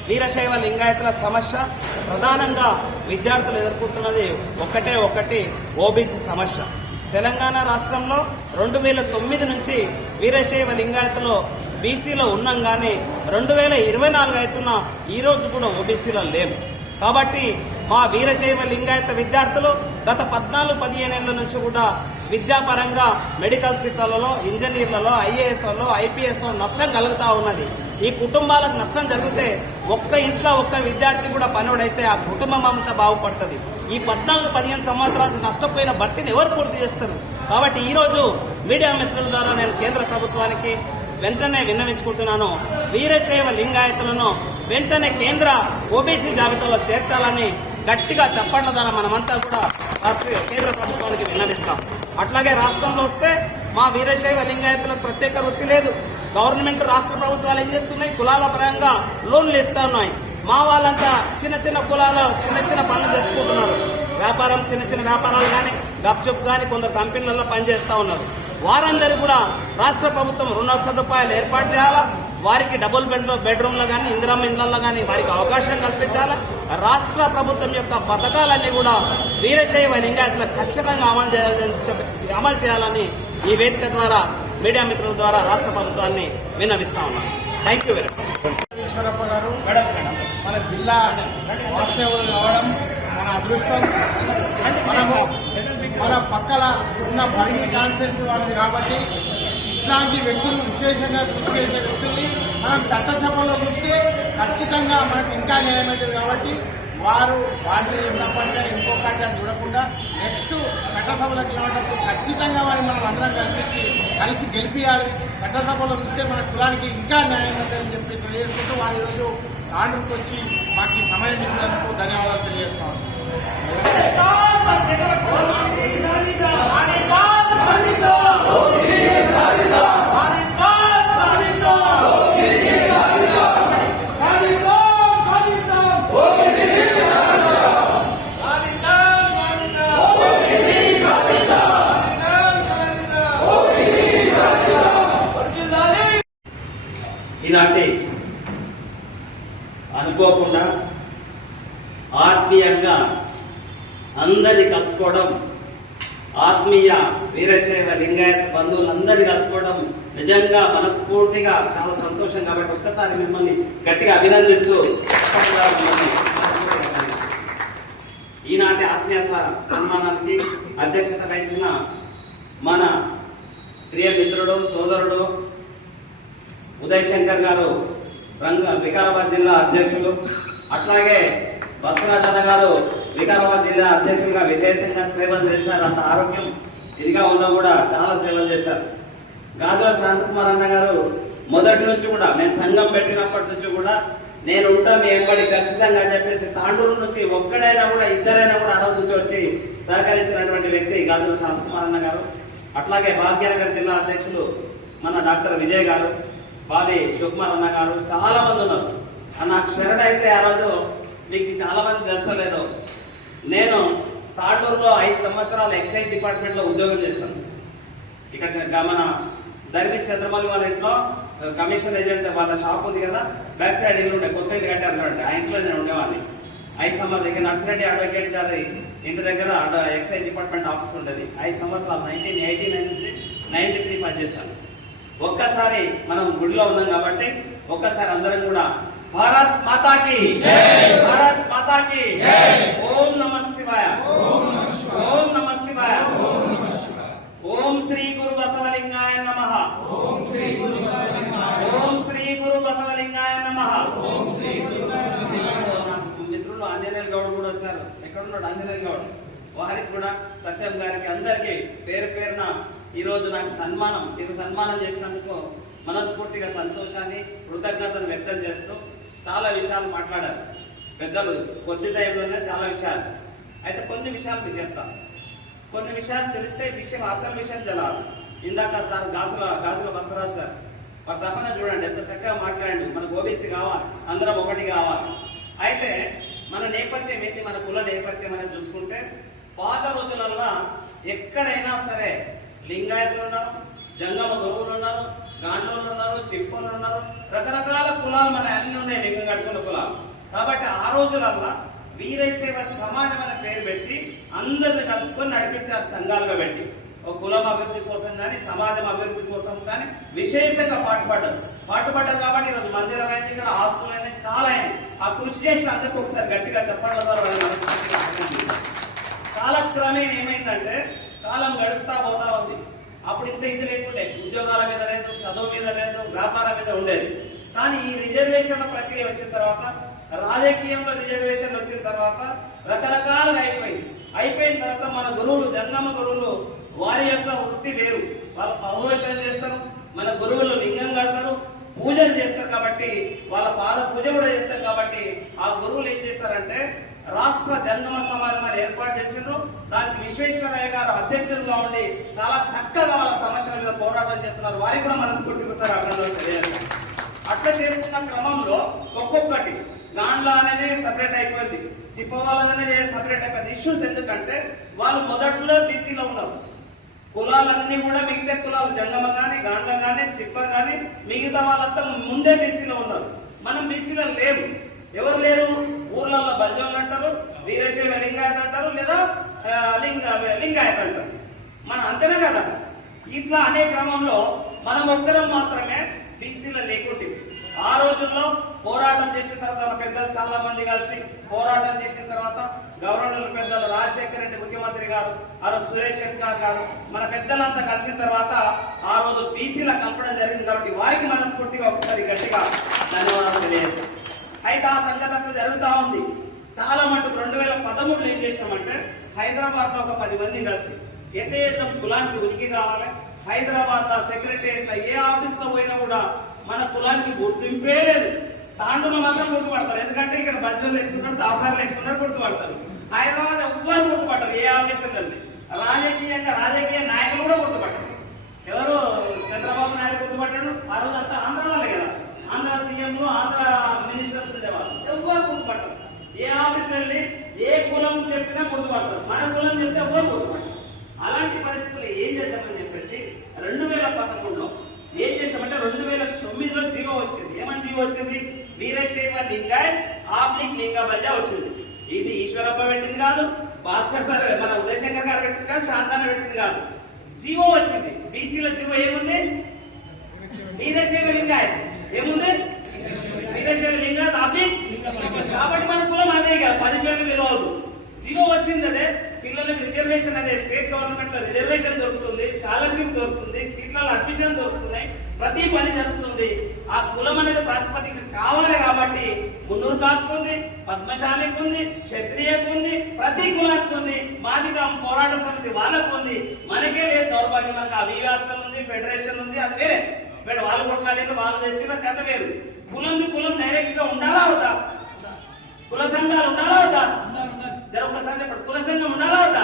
వీరశైవ లింగాయతుల సమస్య ప్రధానంగా విద్యార్థులు ఎదుర్కొంటున్నది ఒకటి ఓబీసీ సమస్య. తెలంగాణ రాష్ట్రంలో 2009 నుంచి వీరశైవ లింగాయతులు బీసీలో ఉన్నాం, కానీ 2024 అవుతున్న ఈ రోజు కూడా ఓబీసీలో లేము. కాబట్టి మా వీరశైవ లింగాయత విద్యార్థులు గత 14-15 ఏళ్ల నుంచి కూడా విద్యాపరంగా మెడికల్ సీట్లలో, ఇంజనీర్లలో, ఐఏఎస్లలో, ఐపీఎస్లో నష్టం కలుగుతా ఉన్నది. ఈ కుటుంబాలకు నష్టం జరిగితే ఒక్క ఇంట్లో ఒక్క విద్యార్థి కూడా పనుడైతే ఆ కుటుంబం అంతా బాగుపడుతుంది. ఈ 14-15 సంవత్సరాల నుంచి నష్టపోయిన భర్తీని ఎవరు పూర్తి చేస్తారు? కాబట్టి ఈ రోజు మీడియా మిత్రుల ద్వారా నేను కేంద్ర ప్రభుత్వానికి వెంటనే విన్నవించుకుంటున్నాను. వీరశైవ లింగాయతులను వెంటనే కేంద్ర ఓబీసీ జాబితాలో చేర్చాలని గట్టిగా చప్పట్ల ద్వారా మనమంతా కూడా కేంద్ర ప్రభుత్వానికి విన్నవిస్తాం. అట్లాగే రాష్ట్రంలో వస్తే మా వీరశైవ లింగాయతులకు ప్రత్యేక వృత్తి లేదు. గవర్నమెంట్, రాష్ట్ర ప్రభుత్వాలు ఏం చేస్తున్నాయి? కులాల పరంగా లోన్లు ఇస్తా ఉన్నాయి. మా వాళ్ళంతా చిన్న కులాలు చిన్న పనులు చేసుకుంటున్నారు. వ్యాపారం, చిన్న వ్యాపారాలు కానీ, గప్చుప్ కానీ కొందరు కంపెనీలలో పనిచేస్తా ఉన్నారు. వారందరూ కూడా రాష్ట్ర ప్రభుత్వం రుణ సదుపాయాలు ఏర్పాటు చేయాలా, వారికి డబుల్ బెడ్రూమ్లో కానీ, ఇందిరమ్మ ఇళ్లలో కానీ వారికి అవకాశం కల్పించాలా. రాష్ట్ర ప్రభుత్వం యొక్క పథకాలన్నీ కూడా వీరశైవ లింగాయతులకు ఖచ్చితంగా అమలు చేయాలని ఈ వేదిక ద్వారా మీడియా మిత్రుల ద్వారా రాష్ట్ర ప్రభుత్వాన్ని విన్నవిస్తా ఉన్నాను. Thank you very much. Eeshwarappa గారు మన జిల్లా వాస్తవులు కావడం మన అదృష్టం. మనము మన పక్కల ఉన్న పరిధి కాన్సెన్స్ వాళ్ళది కాబట్టి ఇట్లాంటి వ్యక్తులు, విశేషంగా కృషి చేసే వ్యక్తుల్ని మనం చట్టసభలో చూస్తే ఖచ్చితంగా మనకు ఇంకా న్యాయం అవుతుంది. కాబట్టి వారు వాళ్ళు ఉన్నప్పటికీ ఇంకో పార్టీ చూడకుండా నెక్స్ట్ చట్టసభలకు వెళ్ళినప్పుడు ఖచ్చితంగా వారిని మనం అందరం కలిసి గెలిపియాలి. చట్టసభలో చూస్తే మన కులానికి ఇంకా న్యాయం అవుతుందని చెప్పి తెలియజేసుకుంటూ వారు ఈరోజు తాండూరుకు వచ్చి మాకు ఈ సమయం ఇచ్చినందుకు ధన్యవాదాలు తెలియజేస్తాం. ఈనాటి అనుకోకుండా ఆత్మీయంగా అందరినీ కలుసుకోవడం, ఆత్మీయ వీరశైవ లింగాయత్ బంధువులందరినీ కలుసుకోవడం నిజంగా మనస్ఫూర్తిగా చాలా సంతోషం. కాబట్టి ఒక్కసారి మిమ్మల్ని గట్టిగా అభినందిస్తూ ఈనాటి ఆత్మీయ సన్మానానికి అధ్యక్షత వహించిన మన ప్రియ మిత్రుడు, సోదరుడు ఉదయ్ శంకర్ గారు, వికారాబాద్ జిల్లా అధ్యక్షులు, అట్లాగే బసవరాజన్న గారు వికారాబాద్ జిల్లా అధ్యక్షులుగా విశేషంగా సేవలు చేశారు. అంత ఆరోగ్యం ఇదిగా ఉన్నా కూడా చాలా సేవలు చేశారు. గాజుల శాంతకుమార్ అన్న గారు మొదటి నుంచి కూడా, మేము సంఘం పెట్టినప్పటి నుంచి కూడా నేను ఉంటా మీ ఎంబడి ఖచ్చితంగా అని చెప్పేసి తాండూరు నుంచి ఒక్కడైనా కూడా, ఇద్దరైనా కూడా ఆ రోజు నుంచి వచ్చి సహకరించినటువంటి వ్యక్తి గాజుల శాంతకుమార్ అన్న గారు. అట్లాగే భాగ్యనగర్ జిల్లా అధ్యక్షులు మన డాక్టర్ విజయ్ గారు, బాలి శివకుమార్ అన్న గారు, చాలా మంది ఉన్నారు. నాకు శరణ అయితే ఆ రోజు మీకు చాలా మంది తెలుసలేదు, నేను తాండూరులో 5 సంవత్సరాలు ఎక్సైజ్ డిపార్ట్మెంట్ లో ఉద్యోగం చేశాను. ఇక్కడ మన ధర్మి చంద్రమల్లి వాళ్ళ ఇంట్లో కమిషన్ ఏజెంట్ వాళ్ళ షాప్ ఉంది కదా, బ్యాక్ సైడ్ ఇల్లు ఉండే, కొత్త ఇల్లు కట్టారు. ఆ ఇంట్లో నేను ఉండేవాడిని 5 సంవత్సరాలు. ఇక్కడ నర్సిరెడ్డి అడ్వకేట్ గారి ఇంటి దగ్గర ఎక్సైజ్ డిపార్ట్మెంట్ ఆఫీస్ ఉండేది. 5 సంవత్సరాలు 1989 నుంచి 93 పనిచేశాను. ఒక్కసారి మనం గుడిలో ఉన్నాం కాబట్టి ఒక్కసారి అందరం కూడా భారత్ మాతాకి భారత్ మాతాకి ఓం నమః శివాయ ఓం నమః శివాయ ఓం శ్రీ గురు బసవలింగాయ నమః ఓం శ్రీ గురు బసవలింగాయ నమః మిత్రులు ఆంజనేయులు గౌడ్ కూడా వచ్చారు. ఎక్కడున్నాడు ఆంజనేయులు గౌడ్? వారికి కూడా సత్యం గారికి అందరికీ పేరు పేరున ఈ రోజు నాకు చిరు సన్మానం చేసినందుకు మనస్ఫూర్తిగా సంతోషాన్ని కృతజ్ఞతను వ్యక్తం చేస్తూ చాలా విషయాలు మాట్లాడారు పెద్దలు. కొద్ది టైంలోనే చాలా విషయాలు. అయితే కొన్ని విషయాలు మీకు చెప్తాను. కొన్ని విషయాలు తెలిస్తే అసలు విషయం తెలాలి. ఇందాక సార్ గాజుల బసవరాజు సార్ వారి తప్పన చూడండి ఎంత చక్కగా మాట్లాడండి. మనకు ఓబీసీ కావాలి, అందరం ఒకటి కావాలి. అయితే మన నేపథ్యం ఏంటి, మన కుల నేపథ్యం అనేది చూసుకుంటే పాత రోజులల్లో ఎక్కడైనా సరే లింగాయతులు ఉన్నారు, జంగమ గురువులు ఉన్నారు, గాంధువులు ఉన్నారు, చిప్పలు ఉన్నారు, రకరకాల కులాలు మన అన్ని ఉన్నాయి, లింగం కట్టుకున్న కులాలు. కాబట్టి ఆ రోజులల్లో వీరశైవ సమాజం అనే పేరు పెట్టి అందరిని కలుపుకొని నడిపించారు సంఘాలుగా పెట్టి. ఒక కులం అభివృద్ధి కోసం కానీ సమాజం అభివృద్ధి కోసం కానీ విశేషంగా పాటుపడ్డారు కాబట్టి ఈరోజు మందిరం అయింది, ఇక్కడ ఆస్తులు అనేది చాలా అయింది. ఆ కృషి చేసిన అందరికీ ఒకసారి గట్టిగా చెప్పడం ద్వారా చాలా క్రమేణ ఏమైందంటే కాలం గడుస్తా పోతా ఉంది. అప్పుడు ఇంత ఇది లేకుండే, ఉద్యోగాల మీద లేదు, చదువు మీద లేదు, వ్యాపారం మీద ఉండేది. కానీ ఈ రిజర్వేషన్ల ప్రక్రియ వచ్చిన తర్వాత, రాజకీయంలో రిజర్వేషన్ వచ్చిన తర్వాత రకరకాలుగా అయిపోయిన తర్వాత మన గురువులు, జంగమ గురువులు వారి యొక్క వృత్తి వేరు. వాళ్ళు పౌరోహిత్యం చేస్తారు, మన గురువులు లింగం కడతారు, పూజలు చేస్తారు. కాబట్టి వాళ్ళ పాద పూజ కూడా చేస్తారు. కాబట్టి ఆ గురువులు ఏం చేస్తారంటే రాష్ట్ర జంగమ సమాజం అని ఏర్పాటు చేసిండ్రు. దానికి విశ్వేశ్వరయ్య గారు అధ్యక్షులుగా ఉండి చాలా చక్కగా వాళ్ళ సమస్యల మీద పోరాటం చేస్తున్నారు. వారికి కూడా మనస్ఫూర్తిస్తారు. అట్లా చేస్తున్న క్రమంలో ఒక్కొక్కటి గాండ్ల అనేది సపరేట్ అయిపోయింది, చిప్పవాళ్ళ అనేది సపరేట్ అయిపోయింది. ఇష్యూస్ ఎందుకంటే వాళ్ళు మొదట్లో బీసీలో ఉన్నారు. కులాలన్నీ కూడా మిగతా కులాలు జంగమ కానీ, గాండ్ల కానీ, చిప్ప కానీ మిగతా వాళ్ళంతా ముందే బీసీలో ఉన్నారు. మనం బీసీలో లేము. ఎవరు లేరు? ఊర్లలో బంజోళ్ళు అంటారు, వీరశైవ లింగాయత అంటారు, లేదా లింగాయత అంటారు. మనం అంతేనే కదా. ఇట్లా అనే క్రమంలో మనం ఒక్కరం మాత్రమే బీసీలో లేకుంటే ఆ రోజుల్లో పోరాటం చేసిన తర్వాత మన పెద్దలు చాలా మంది కలిసి పోరాటం చేసిన తర్వాత గవర్నర్ పెద్దలు రాజశేఖర రెడ్డి ముఖ్యమంత్రి గారు, ఆ రోజు సురేష్ శంకర్ గారు, మన పెద్దలంతా కలిసిన తర్వాత ఆ రోజు బీసీల కలపడం జరిగింది. కాబట్టి వారికి మనస్ఫూర్తిగా ఒకసారి గట్టిగా ధన్యవాదాలు తెలియదు. అయితే ఆ సంఘటన జరుగుతూ ఉంది. చాలా మటుకు 2013 ఏం చేసినామంటే హైదరాబాద్ లో ఒక 10 మంది కలిసి ఎట్లా చేద్దాం, కులానికి ఉనికి కావాలి. హైదరాబాద్ సెక్రటరియట్ ఏ ఆఫీస్ లో పోయినా కూడా మన కులానికి గుర్తింపే లేదు. తాండూలో మాత్రం గుర్తుపడతారు, ఎందుకంటే ఇక్కడ బంజువులు ఎక్కుతున్నారు, సాహుకారులు ఎక్కుతున్నారు, గుర్తుపడతారు. హైదరాబాద్ ఎవ్వరు గుర్తుపడతారు ఏ ఆఫీసర్లని. రాజకీయ నాయకులు కూడా గుర్తుపడతారు. ఎవరు చంద్రబాబు నాయుడు గుర్తుపట్టాడు. ఆ రోజు అంతా ఆంధ్ర వాళ్ళే కదా, ఆంధ్ర సీఎంలు, ఆంధ్ర మినిస్టర్స్ ఉండేవాళ్ళు. ఎవ్వరు గుర్తుపడతారు. ఏ ఆఫీస్ వెళ్ళి ఏ కులం చెప్పినా గుర్తుపడతారు, మన కులం చెప్తే ఎవ్వరు గుర్తుపడతారు. అలాంటి పరిస్థితులు ఏం చేద్దామని చెప్పేసి 2011లో ఏం చేసామంటే 2009లో జీవో వచ్చింది. ఏమని జీవో వచ్చింది? వీరశైవ లింగాయత్ ఆబ్లిక్ లింగబద్ధ వచ్చింది. ఇది ఈశ్వరప్ప పెట్టింది కాదు, భాస్కర్ సార్ మన ఉదయశంకర్ గారు పెట్టింది కాదు, శాంతాన పెట్టింది కాదు. జీవో వచ్చింది. బీసీలో జీవో ఏముంది? వీరశైవ లింగాయత్ ఏముంది? వీరశైవ లింగాయత్ ఆబ్లిక్. కాబట్టి మన కులం అదే కాదు, 10 పేర్లు పిలవదు. జీవో వచ్చింది. అదే పిల్లలకు రిజర్వేషన్ అదే స్టేట్ గవర్నమెంట్ లో రిజర్వేషన్ దొరుకుతుంది, స్కాలర్షిప్ దొరుకుతుంది, సీట్లలో అడ్మిషన్ దొరుకుతున్నాయి, ప్రతి పని జరుగుతుంది. ఆ కులం అనేది ప్రాతిపదిక కావాలి కాబట్టి మున్నూరు కాకు ఉంది, పద్మశాలికి ఉంది, క్షత్రియకు ఉంది, ప్రతి కులానికి ఉంది. మాదిగా పోరాట సమితి వాళ్ళకు ఉంది. మనకే లేదు దౌర్భాగ్యం. మనకు అవివాస్తం ఉంది, ఫెడరేషన్ ఉంది, అది వేరే. వాళ్ళు కొట్లాడారు, వాళ్ళు తెచ్చిన కథ వేరు. కులం డైరెక్ట్ గా ఉండాలా అవుతా? కుల సంఘాలు ఉండాలా అవుతా? ఒకసారి చెప్పండి, కుల సంఘం ఉండాలా అవుతా?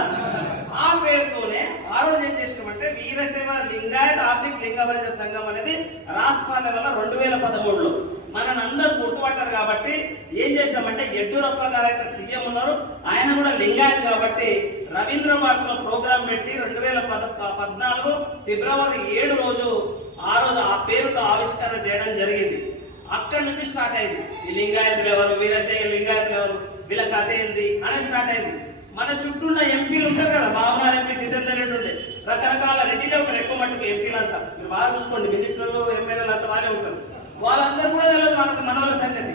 ఆ పేరుతోనే ఆ రోజు ఏం చేసినామంటే వీరశైవ లింగాయత్ ఆబ్లిక్ లింగబద్ధ సంఘం అనేది రాష్ట్ర లెవెల్ 2013లో మనని అందరూ గుర్తుపట్టారు. కాబట్టి ఏం చేసినామంటే యడ్యూరప్ప గారు అయితే సీఎం ఉన్నారు, ఆయన కూడా లింగాయత్ కాబట్టి రవీంద్ర పార్క్ లో ప్రోగ్రాం పెట్టి 2014 ఫిబ్రవరి 7 రోజు ఆ పేరుతో ఆవిష్కరణ చేయడం జరిగింది. అక్కడి నుంచి స్టార్ట్ అయింది. ఈ లింగాయతులు ఎవరు, వీరశైవ లింగాయతులు ఎవరు, వీళ్ళ కథ ఏంది అనేది స్టార్ట్ అయింది. మన చుట్టూ ఉన్న ఎంపీలు ఉంటారు కదా, బాబురావు ఎంపీ, జితేందర్ రెడ్డి ఉండే, రకరకాల రెడ్డిలో ఒక ఎక్కువ మట్టుకు ఎంపీలు అంతా మీరు బాగా చూసుకోండి, మినిస్టర్లు ఎమ్మెల్యేలు అంతా వారే ఉంటారు. వాళ్ళందరూ కూడా తెలియదు మన వాళ్ళ సంగతి.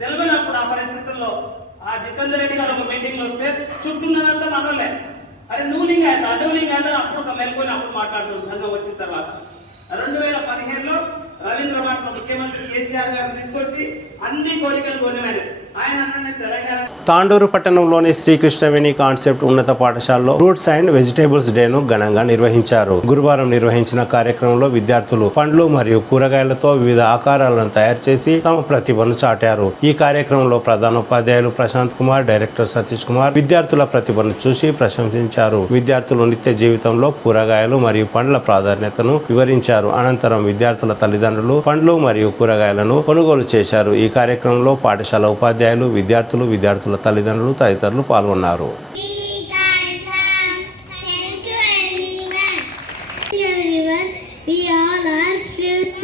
తెలియనప్పుడు ఆ పరిస్థితుల్లో ఆ జితేందర్ రెడ్డి గారు ఒక మీటింగ్ లో వస్తే చుట్టూ ఉన్నదంతా మనోళ్ళే. అరే నువ్వు లింగాయత అదే లింగాయత అప్పుడు ఒక మెలుకొని అప్పుడు మాట్లాడుతున్నాడు సంఘం వచ్చిన తర్వాత. 2015లో రవీంద్ర భారత ముఖ్యమంత్రి కేసీఆర్ గారిని తీసుకొచ్చి అన్ని కోరికలు కోరినాడు. ఆయన తెలంగాణ తాండూరు పట్టణంలోని శ్రీకృష్ణవేణి కాన్సెప్ట్ ఉన్నత పాఠశాలలో ఫ్రూట్స్ అండ్ వెజిటేబుల్స్ డేను ఘనంగా నిర్వహించారు. గురువారం నిర్వహించిన కార్యక్రమంలో విద్యార్థులు పండ్లు మరియు కూరగాయలతో వివిధ ఆకారాలను తయారు చేసి తమ ప్రతిభను చాటారు. ఈ కార్యక్రమంలో ప్రధానోపాధ్యాయులు ప్రశాంత్ కుమార్, డైరెక్టర్ సతీష్ కుమార్ విద్యార్థుల ప్రతిభను చూసి ప్రశంసించారు. విద్యార్థులు నిత్య జీవితంలో కూరగాయలు మరియు పండ్ల ప్రాధాన్యతను వివరించారు. అనంతరం విద్యార్థుల తల్లిదండ్రులు పండ్లు మరియు కూరగాయలను కొనుగోలు చేశారు. ఈ కార్యక్రమంలో పాఠశాల ఉపాధ్యాయులు, విద్యార్థులు, విద్యార్థుల తల్లిదండ్రులు తదితరులు పాల్గొన్నారు. We all are fruit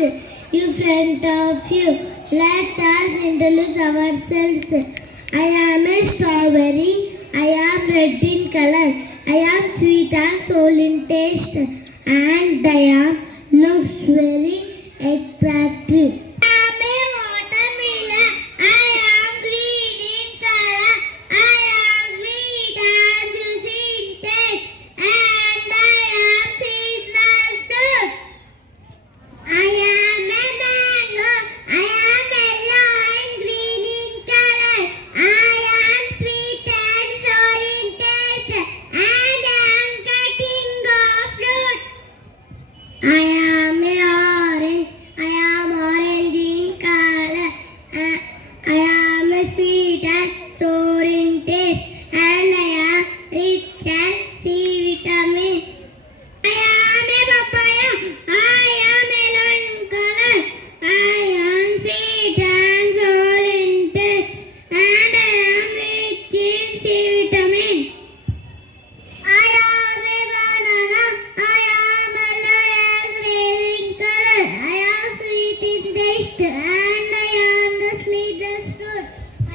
in front of you. Let us introduce ourselves. I am a strawberry. I am red in color. I am sweet and sour in taste. And I am looks very attractive. I am a watermelon. I am green in color. I am sweet and juicy in taste. And I am seasonal fruit. I am a mango. I am yellow and green in color. I am sweet and sour in taste. And I am cutting of fruit. I am a orange. I am orange in color. I am a sweet and sour in taste. And I am rich and C vitamin. I am a papaya. I am yellow in color. I am sweet and sour in taste. And I am rich in C vitamin. I am a banana. I am yellow and green in color. I am sweet in taste. And I am the sweetest fruit.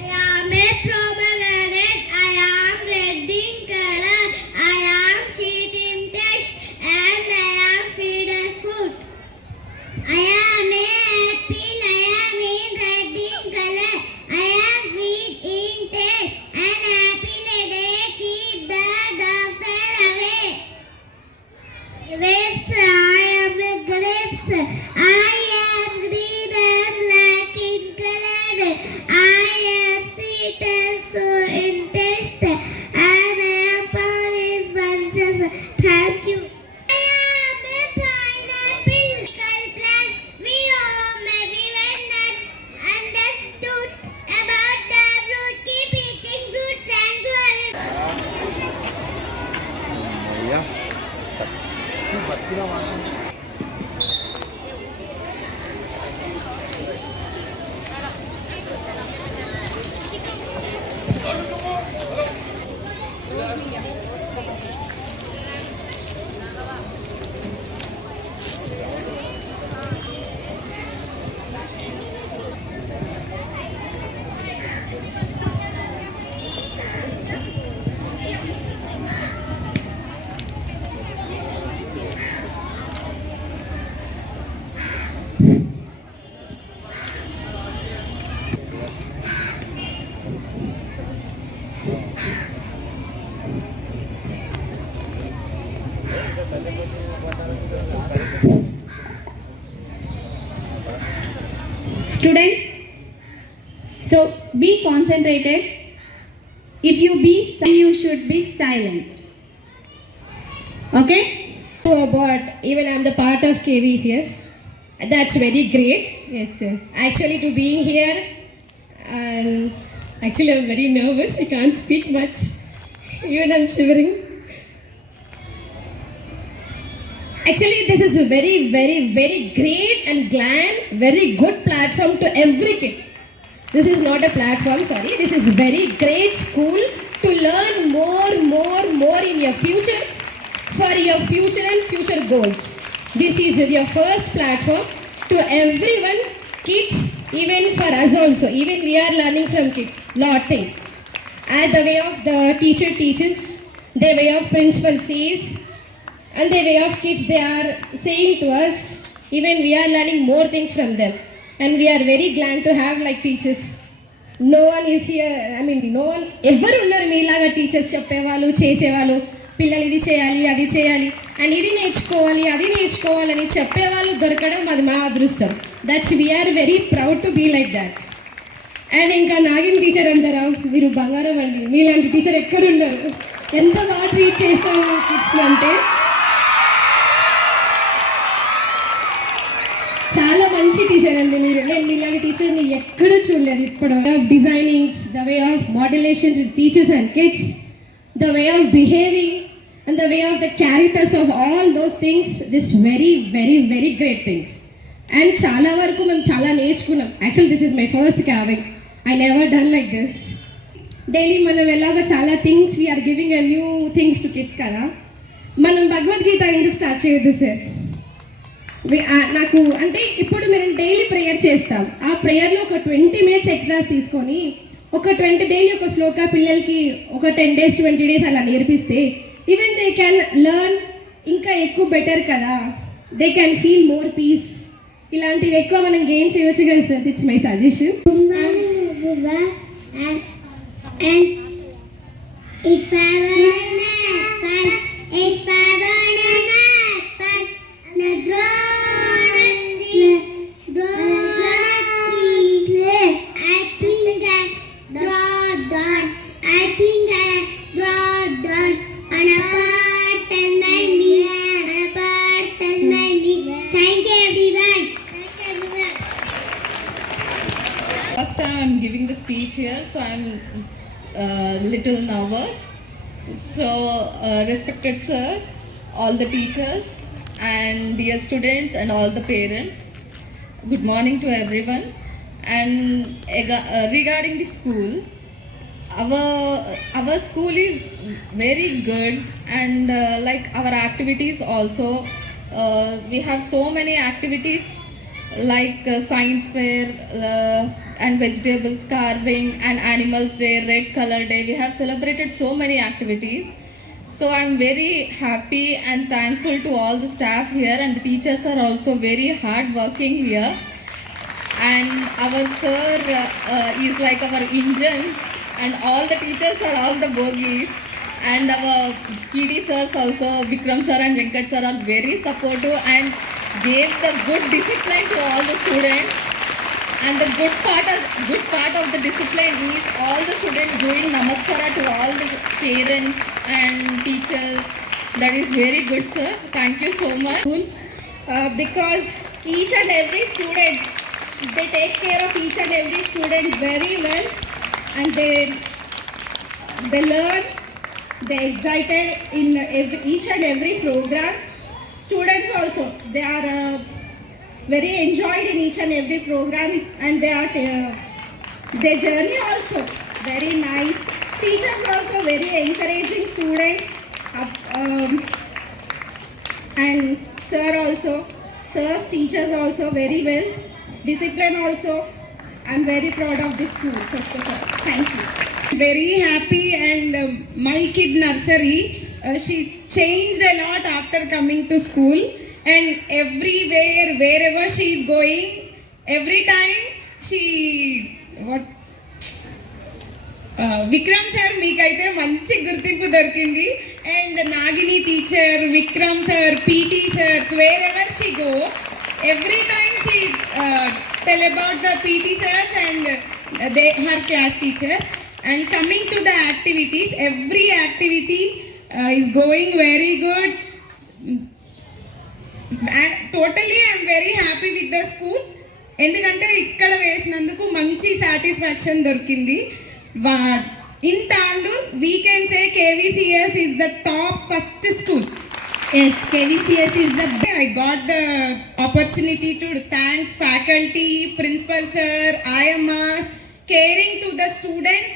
I am a pomegranate. I am red in color. I am sweet in taste. And I am sweetest fruit. I am a apple. I am in red in color. I am sweet in taste. An apple a day keep the doctor away. Grapes. I am a grapes. I am green and black in color. I am sweet and sour in taste. And I am born in bunches. Thank you. I am a pineapple plant. We all maybe when understood about the fruit. Keep eating fruit. Thank you. Students, so be concentrated. If you be silent, you should be silent. Okay? But even I'm the part of KVCS. That's very great. Yes, yes. Actually, to being here, and actually I'm very nervous. I can't speak much. Even I'm shivering. Actually, this is a very, very, very great and very good platform to every kid. This is not a platform, sorry. This is very great school to learn more in your future, for your future and future goals. This is your first platform to everyone, kids, even for us also. Even we are learning from kids, lot things. as the way of the teacher teaches, the way of principal says, and the way of kids they are saying to us. Even we are learning more things from them, and we are very glad to have like teachers. No one is here, no one ఎవరు ఉన్నారు మీలాగా teachers చెప్పేవాళ్ళు చేసేవాళ్ళు, పిల్లలు ఇది చేయాలి అది చేయాలి అండ్ ఇది నేర్చుకోవాలి అది నేర్చుకోవాలని చెప్పేవాళ్ళు దొరకడం అది మా అదృష్టం. That's we're very proud to be like that. And ఇంకా నాగిన్ టీచర్ అంటారా, మీరు బంగారం అండి, మీలాంటి టీచర్ ఎక్కడ ఉండరు. ఎంత బాగా ట్రీట్ చేస్తారు కిడ్స్ అంటే చాలా మంచి టీచర్ అండి మీరు. నేను మీలాంటి టీచర్ని ఎక్కడ చూడలేదు ఇప్పుడు. Designings, the way of modulations with teachers and kids, the way of behaving and the way of the characters of all those things, this very very very great things. And చాలా వరకు మేము చాలా నేర్చుకున్నాం. Actually this is my first cabbing, I never done like this. Daily మనం ఎలాగో చాలా things we're giving a new things to kids కదా. మనం భగవద్గీత ఎందుకు స్టార్ట్ చేయొద్దు సార్? నాకు అంటే ఇప్పుడు మేము డైలీ ప్రేయర్ చేస్తాం. ఆ ప్రేయర్లో ఒక 20 minutes ఎక్స్ట్రా తీసుకొని ఒక 20 డైలీ ఒక శ్లోక పిల్లలకి ఒక 10 days 20 days అలా నేర్పిస్తే ఈవెన్ దే క్యాన్ లెర్న్ ఇంకా ఎక్కువ బెటర్ కదా. They can feel more peace. ఇలాంటివి ఎక్కువ మనం గెయిన్ చేయవచ్చు కదా sir. It's my suggestion. First time I'm giving the speech here, so I'm little nervous. So respected sir, all the teachers and dear students and all the parents, good morning to everyone. And regarding the school, our school is very good, and like our activities also, we have so many activities like science fair and vegetables carving and animals day, red color day. We have celebrated so many activities. So I'm very happy and thankful to all the staff here, and the teachers are also very hard working here. And our sir is like our engine, and all the teachers are all the bogies. And our PD sirs also, Vikram sir and Venkat sir, are very supportive and gave the good discipline to all the students. And the good part of the discipline is all the students doing namaskara to all the parents and teachers. That is very good, sir. Thank you so much. Because each and every student, they take care of each and every student very well, and they learn, they excited in each and every program. Students also, they are very enjoyed in each and every program, and they are their journey also very nice. Teachers also very encouraging students, and sir also, sirs, teachers also very well. Discipline also, I'm very proud of this school. First of all, thank you. Very happy, and my kid nursery, she changed a lot after coming to school, and everywhere, wherever she is going, every time she Vikram sir మీకైతే మంచి గుర్తింపు దొరికింది. And Nagini teacher, Vikram sir, PT sirs, wherever she go, every time she tell about the PT sirs and her class teacher. And coming to the activities, every activity is going very good. Totally I'm very happy with the school. ఎందుకంటే ఇక్కడ వేసినందుకు మంచి satisfaction దొరికింది. In Tandur, we can say KVCS is the top first school. Yes, KVCS is the best. I got the opportunity to thank faculty, principal sir, IMS. Caring to the students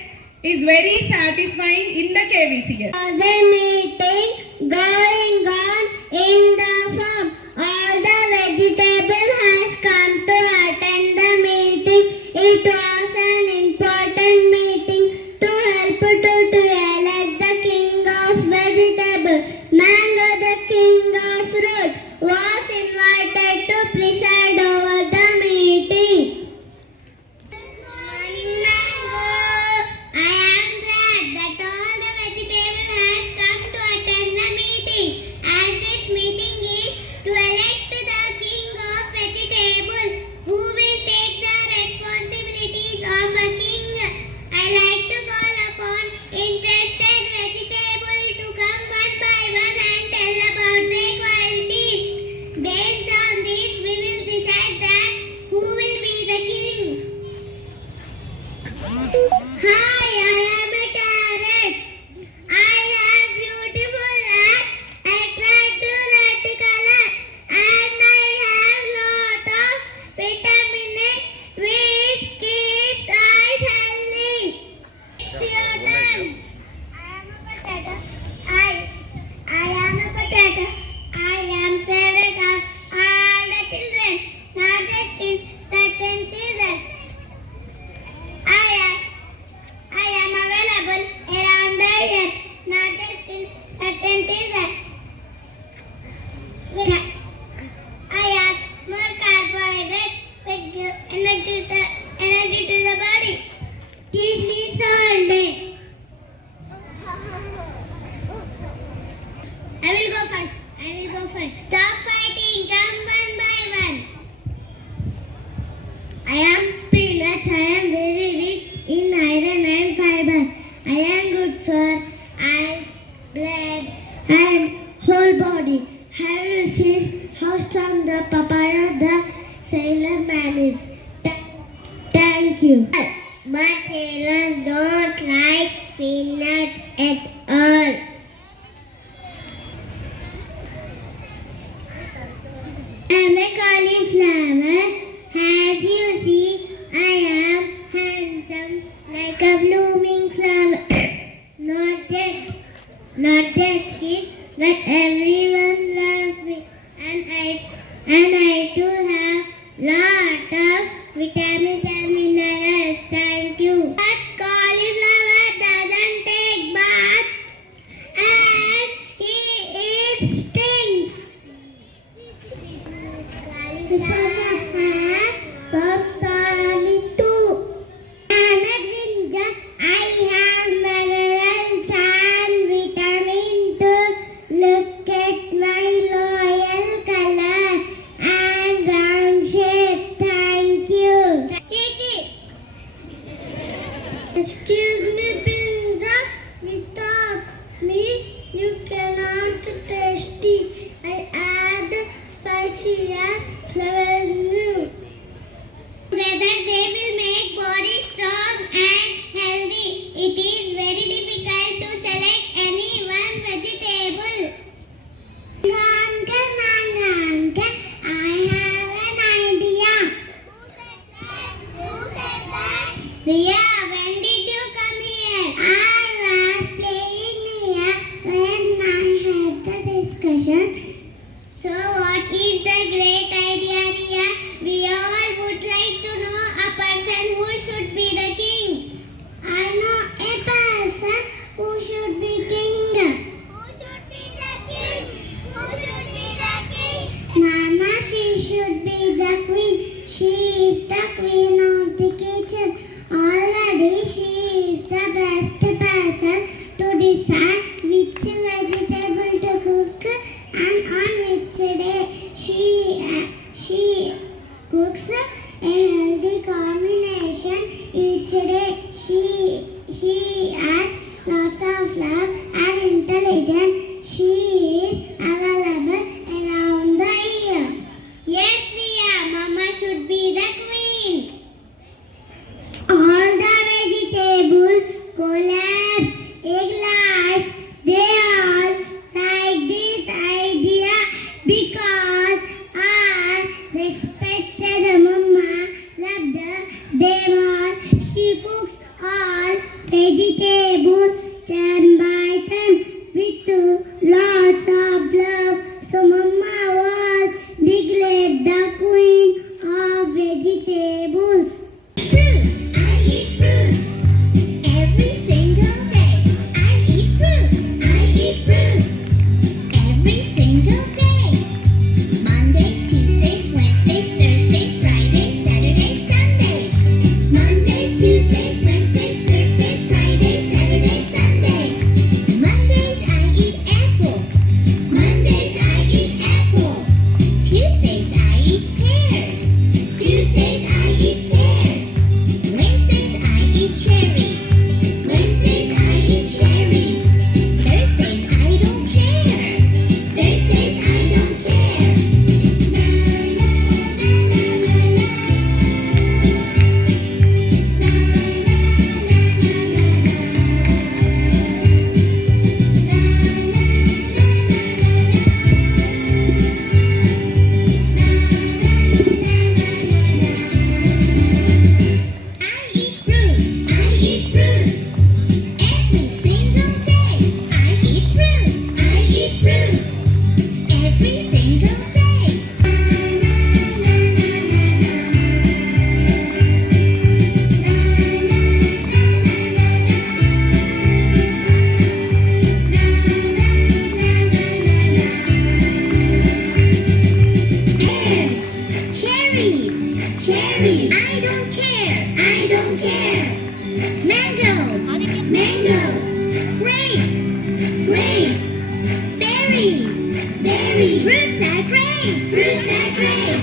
is very satisfying in the KVCS. The meeting going on in the farm. All the vegetable has come to attend the meeting. It was an important meeting to help to fight. Stop fighting. Come one by one. I am spinach. I am very rich in iron and fiber. I am good for eyes, blood, and whole body. Have you seen how strong the papaya the sailor man is? Thank you. But sailors don't like spinach at all. I am a cauliflower. As you see, I am handsome like a blooming flower. Not that kid, but everyone loves me, and I too have lot of vitamins and minerals. Thank you. But cauliflower doesn't take bath, and he eats stings. Cauliflower comes only two. I'm a ginger. I have minerals and vitamin too. Look at my loyal color and round shape. Thank you. Chichi. Excuse me, Pinja. Without me, you cannot tasty. I add spicy and flavor new. Together they will make body strong and healthy. It is very difficult to select any one vegetable. Uncle, I have an idea. Who said that? Riya, when did you come here? I was playing here when I had the discussion. So what is the great idea, Riya? We all would like to know a person who should be the king. I know a person who should be king. Who should be the king? Who should be the king? Mama, she should be the queen. She is the queen of the kitchen. Already she is the best person to decide which vegetable to cook and on which day. She cooks a healthy combination each day. She has lots of love and intelligence. She is available around the year. Yes, Riya, Mama should be the queen. All the vegetables collapse at last. They all like this idea because our respected Mama loved them all. She cooks all vegetables turn by turn with lots of love. So Mama was declared the queen of vegetables. Fruit, I eat fruit. Every single day, I eat fruit. I eat fruit. Every single day. Mondays, Tuesdays, Wednesdays, Thursdays, Fridays, Saturdays, Sundays. Mondays, Tuesdays, Wednesdays, Thursdays, Fridays, Saturdays, Sundays. Mondays, I eat apples. Mondays, I eat apples. Tuesdays, I eat pears. Tuesdays, I eat pears. Wednesdays, I eat cherries. Wednesdays, I eat cherries. Thursdays, I don't care. Thursdays, I don't care. I eat fruit. I eat fruit. Every single day. I eat fruit. I eat fruit. Every single day. Pears. Cherries. Cherries. I don't care. I don't care. Mangoes. Mangoes. Grapes. Grapes. Berries. berry. Fruits are great. Fruits are great.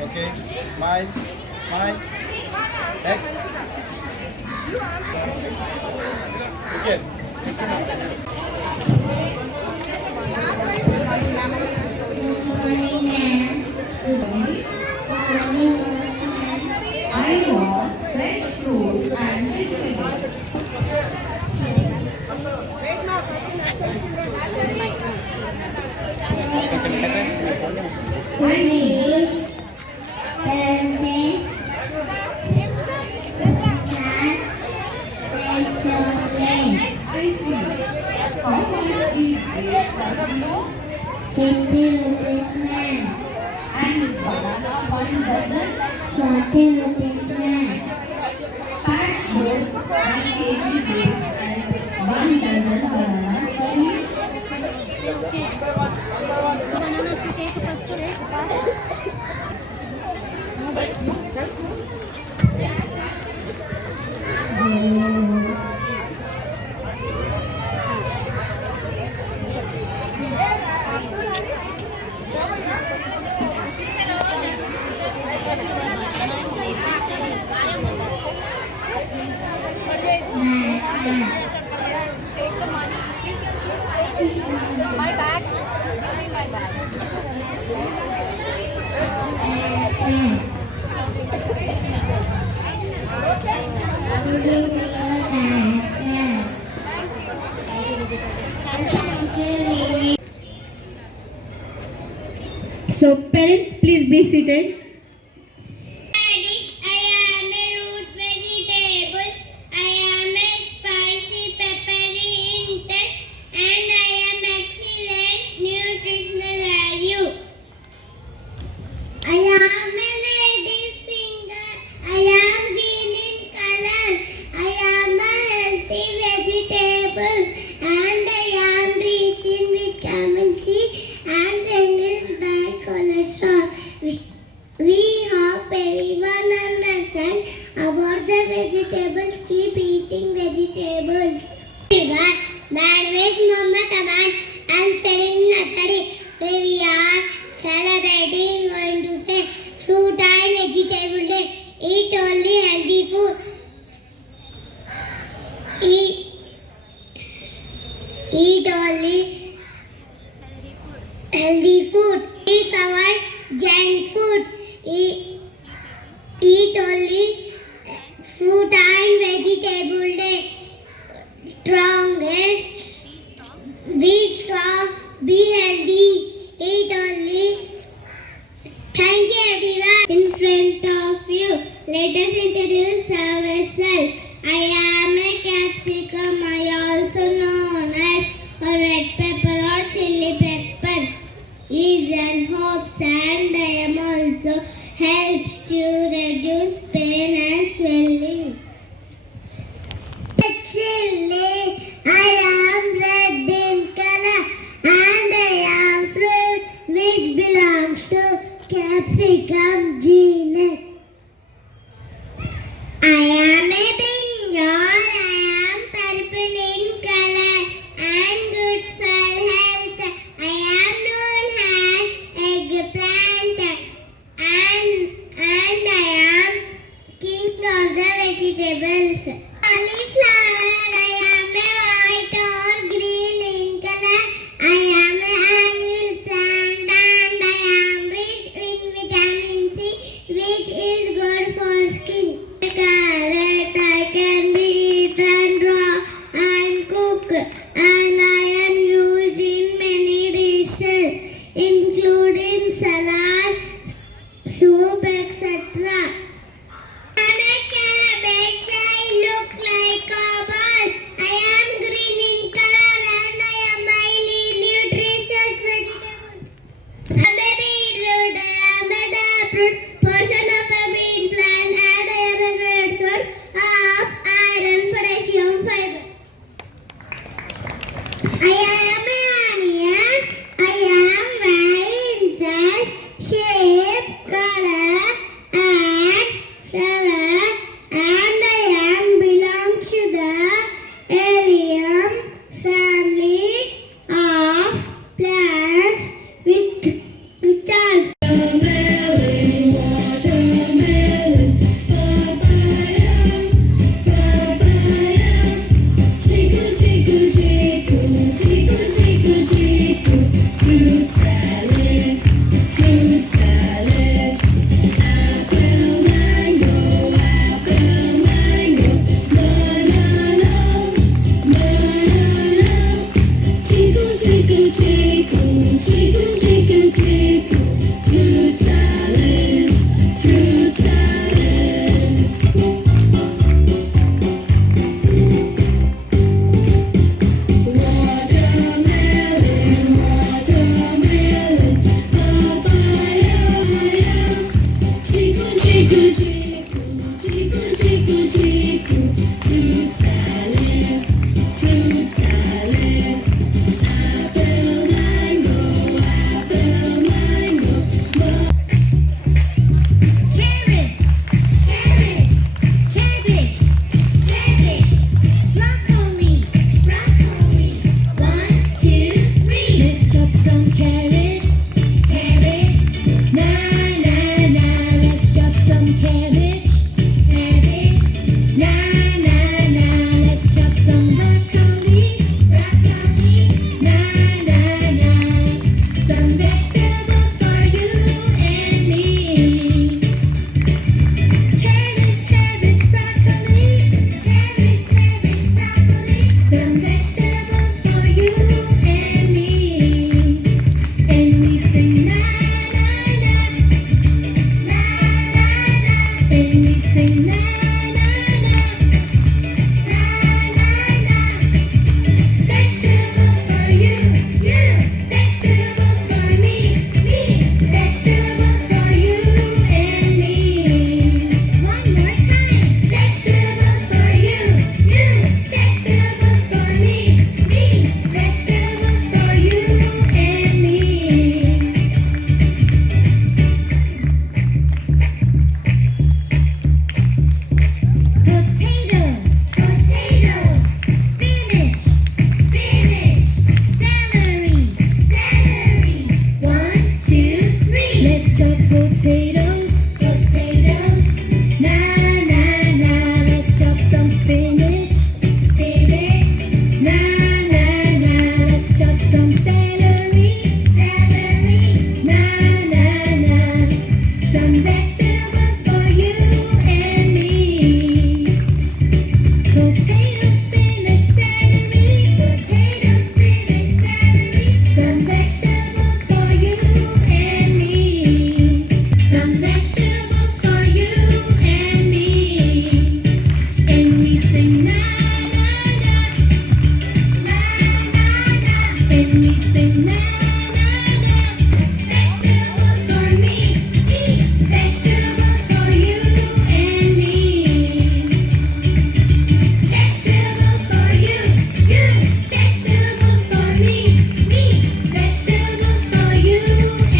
Okay, smile, smile. Next. Okay. I want fresh fruits and vegetables. My name is Thursday. I see. How much is this for 50 rupees, ma'am. And banana 1 dozen, 40 rupees, ma'am. Pack both 1 kg grapes and 1 dozen bananas for me. Bananas to take first rate. My bag. Give me my bag. So parents, please be seated. Vegetables, keep eating vegetables. My name is Muhammad Aman. I am studying nursery. Today we are celebrating, going to say fruit and vegetable day. Eat only healthy food. Eat only healthy food. Please avoid junk food. Eat only fruit and vegetable day. Strongest, be strong, be healthy, eat only. Thank you everyone. In front of you, let us introduce ourselves. I am a capsicum, I also known as a red pepper or chili pepper. Is and hopes and I am also helps to reduce pain and swelling. Chili, I am red in color and I am fruit which belongs to capsicum genus. I am a brinjal, I am purple in color and good for health. I am known as eggplant and I am king of the vegetables. Cauliflower, I am a white or green in color. I am an annual plant and I am rich in vitamin C, which is good for skin. Carrot, I can be eaten raw and cooked, and I am used in many dishes, including salad, soup, etc. And a cabbage, I look like Potato, spinach, celery. Potato, spinach, celery. Some vegetables for you and me. Some vegetables for you and me. And we sing na na na, na na na. And we sing na na na. Vegetables for me, vegetables for you and me. Vegetables for you, vegetables for me, vegetables for you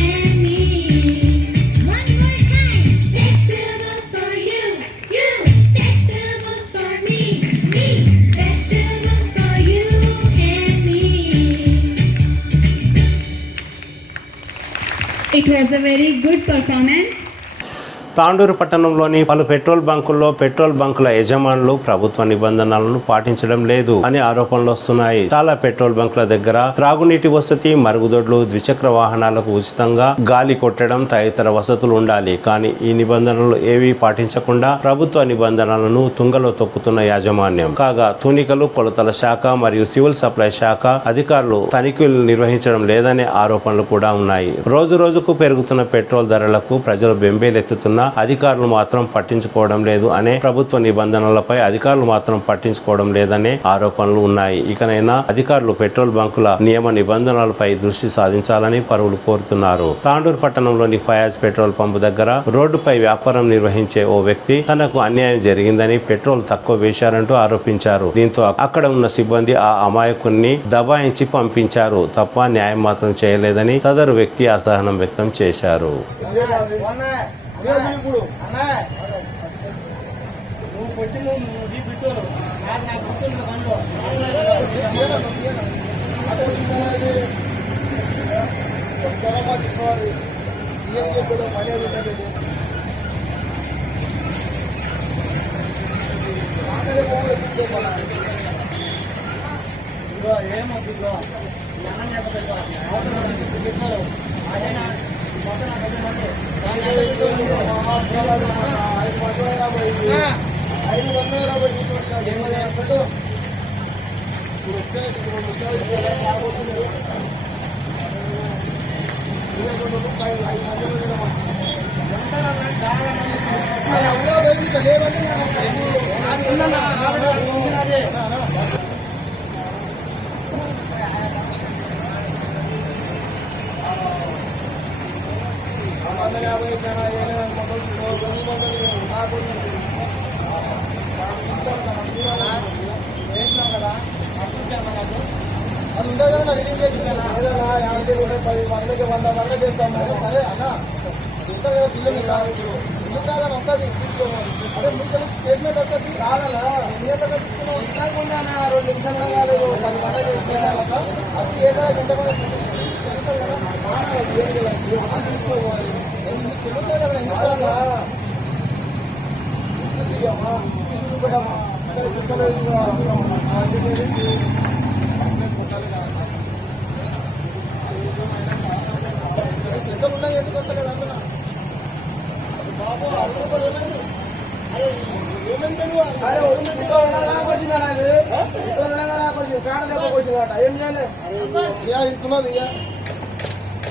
and me. One more time. Vegetables for you, vegetables for me, vegetables for you and me. It was a very good performance. Tandur పట్టణంలోని పలు petrol బంకుల్లో petrol బంకుల యజమానులు ప్రభుత్వ నిబంధనలను పాటించడం లేదు అని ఆరోపణలు వస్తున్నాయి. చాలా పెట్రోల్ బంకుల దగ్గర త్రాగునీటి వసతి, మరుగుదొడ్లు, ద్విచక్ర వాహనాలకు ఉచితంగా గాలి కొట్టడం తదితర వసతులు ఉండాలి. కానీ ఈ నిబంధనలు ఏవీ పాటించకుండా ప్రభుత్వ నిబంధనలను తుంగలో తొక్కుతున్న యాజమాన్యం. కాగా తూనికలు, కొలతల శాఖ మరియు సివిల్ సప్లై శాఖ అధికారులు తనిఖీలు నిర్వహించడం లేదనే ఆరోపణలు కూడా ఉన్నాయి. రోజు రోజుకు పెరుగుతున్న పెట్రోల్ ధరలకు ప్రజలు బెంబేలెత్తుతున్న అధికారులు మాత్రం పట్టించుకోవడం లేదు అనే ప్రభుత్వ నిబంధనలపై అధికారులు మాత్రం పట్టించుకోవడం లేదనే ఆరోపణలు ఉన్నాయి. ఇకనైనా అధికారులు పెట్రోల్ బంకుల నియమ నిబంధనలపై దృష్టి సాధించాలని పలువురు కోరుతున్నారు. తాండూరు పట్టణంలోని ఫయాజ్ పెట్రోల్ పంపు దగ్గర రోడ్డుపై వ్యాపారం నిర్వహించే ఓ వ్యక్తి తనకు అన్యాయం జరిగిందని పెట్రోల్ తక్కువ వేశారంటూ ఆరోపించారు. దీంతో అక్కడ ఉన్న సిబ్బంది ఆ అమాయకుణ్ణి దబాయించి పంపించారు తప్ప న్యాయం మాత్రం చేయలేదని సదరు వ్యక్తి అసహనం వ్యక్తం చేశారు. ఇప్పుడు నువ్వు కొట్టి నువ్వు బిట్టోలు నాకు గుర్తుంది బండ్లో ఏం చెప్పాడు మనీ ఇదిగో ఏమో ఇదిగో అన్నం చెప్పలేదు అదేనా మొత్తం నాకు అది ఉంటే కదా నాకు రీడింగ్ చేస్తున్నాను 50 100 100 చేస్తాము సరే అన్న ఉంటా కదా బిల్లు మీకు ఇల్లు కాదని వస్తుంది అదే మీకు స్టేట్మెంట్ వస్తుంది రాగలా ఇంతకుండా 2 నిమిషాలు కాలేదు 10 మంది చేస్తున్నాను అది ఏదో ఇంతమంది తీసుకోవాలి తెలుసు కదా ఎందుకు వస్తలేదు అన్న బాబు ఏమైంది అరే ఏమైంది అరే కాడ లేకపోయిందట ఏం చేయాలి ఇంటున్నది ఇక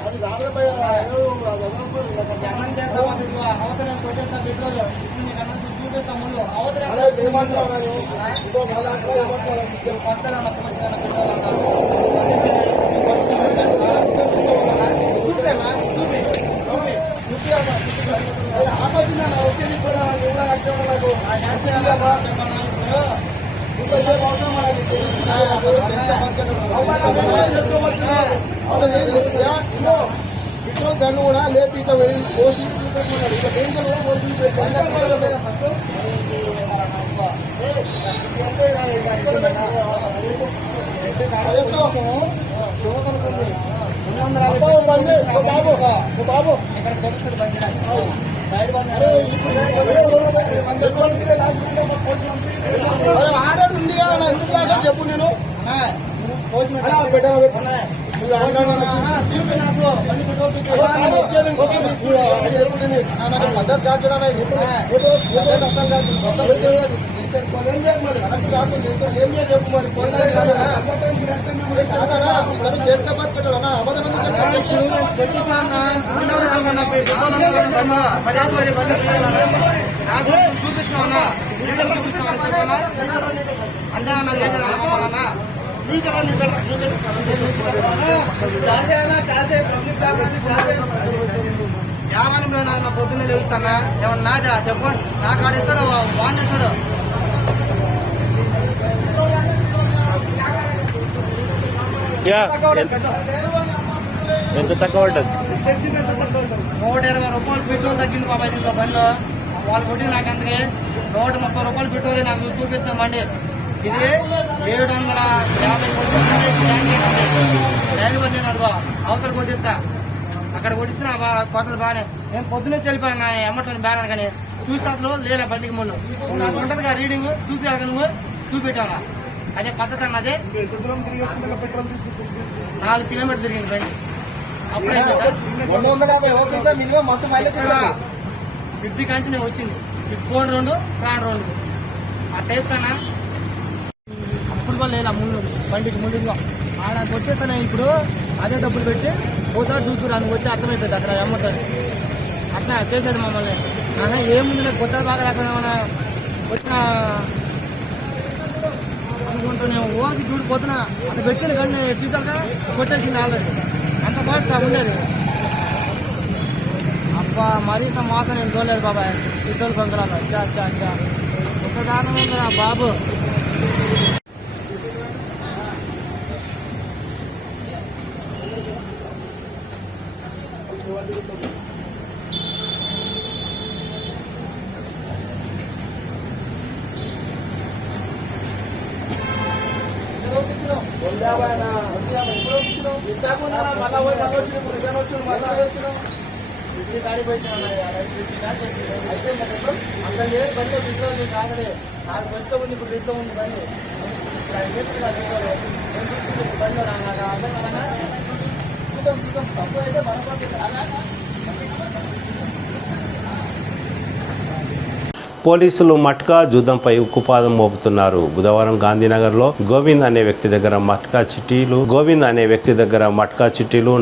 అది రాబోయే అన్నం చేస్తాం అవసరం కొట్టేస్తా పెట్రోల్ చూపిస్తాం ముందు అవసరం ఏమంటున్నాను ఇంకో పక్కన పెట్రోల్ గన్ను కూడా లేపి ఇట్లా పోసి పెట్టుకున్నాడు ఇట్లా డేంజర్ కూడా పోసి బాబు ఇక్కడ తెలుస్తుంది ఆర్డర్ ఉంది కదా ఎందుకు రాదో చెప్పు నేను పద్ధతి కాదు ఏమన్నా పొద్దున్న లేస్తానా ఏమన్నా నాదా చెప్పు నా కాడ ఇస్తాడు వాడిని ఇస్తాడు ఎంత తక్కువ ఉంటుంది? 120 రూపాయలు పెట్రోల్ తగ్గింది బాబాయ్ ఇంట్లో బండిలో వాళ్ళు కొట్టి నాకు అందుకే 130 రూపాయలు పెట్రోల్ నాకు చూపిస్తామండి ఇది 750 డ్రైవర్ నేను అదిగో అవతల కొట్టిస్తా అక్కడ కొట్టిస్తున్నా కోతలు బాగానే నేను పొద్దున్నే వెళ్ళిపోయాను ఎమ్మట్లని బాగా కానీ చూస్తే అసలు లేదా బండికి ముందు నాకు ఉంటుంది కదా రీడింగ్ చూపించాలి నువ్వు చూపెట్టాలా అదే పద్ధతి అన్నదే పెట్రోల్ 4 కిలోమీటర్లు తిరిగింది బండి బ్రిడ్జి కాంచి నేను వచ్చింది ఇప్పుడు 2 రాను 2 ఆ టైప్ కన్నా ఫుట్బాల్ లేదా ముందు బండికి ముందుగా ఆడ కొట్టేస్తాను ఇప్పుడు అదే డబ్బులు పెట్టి ఒకసారి చూసుకురా నువ్వు వచ్చి అర్థమైపోయింది అక్కడ అమ్ముతాను అట్లా చేసేది మమ్మల్ని ఏముంది కొత్త బాగా అక్కడ ఏమైనా వచ్చిన అనుకుంటున్నా ఓరికి చూడిపోతున్నా అక్కడ పెట్టిన కానీ చూసాక కొట్టేసింది ఆల్రెడీ అంత బాగా ఉండేది అబ్బా మరీ ఇంత మోసం నేను చూడలేదు బాబాయ్ ఇద్దరు కొందరాలు అచ్చా అచ్చా అచ్చా ఒక దానం ఉంది బాబు పోలీసులు మట్కా జూదంపై ఉక్కుపాదం మోపుతున్నారు. బుధవారం గాంధీనగర్లో గోవింద్ అనే వ్యక్తి దగ్గర మట్కా చిట్టీలు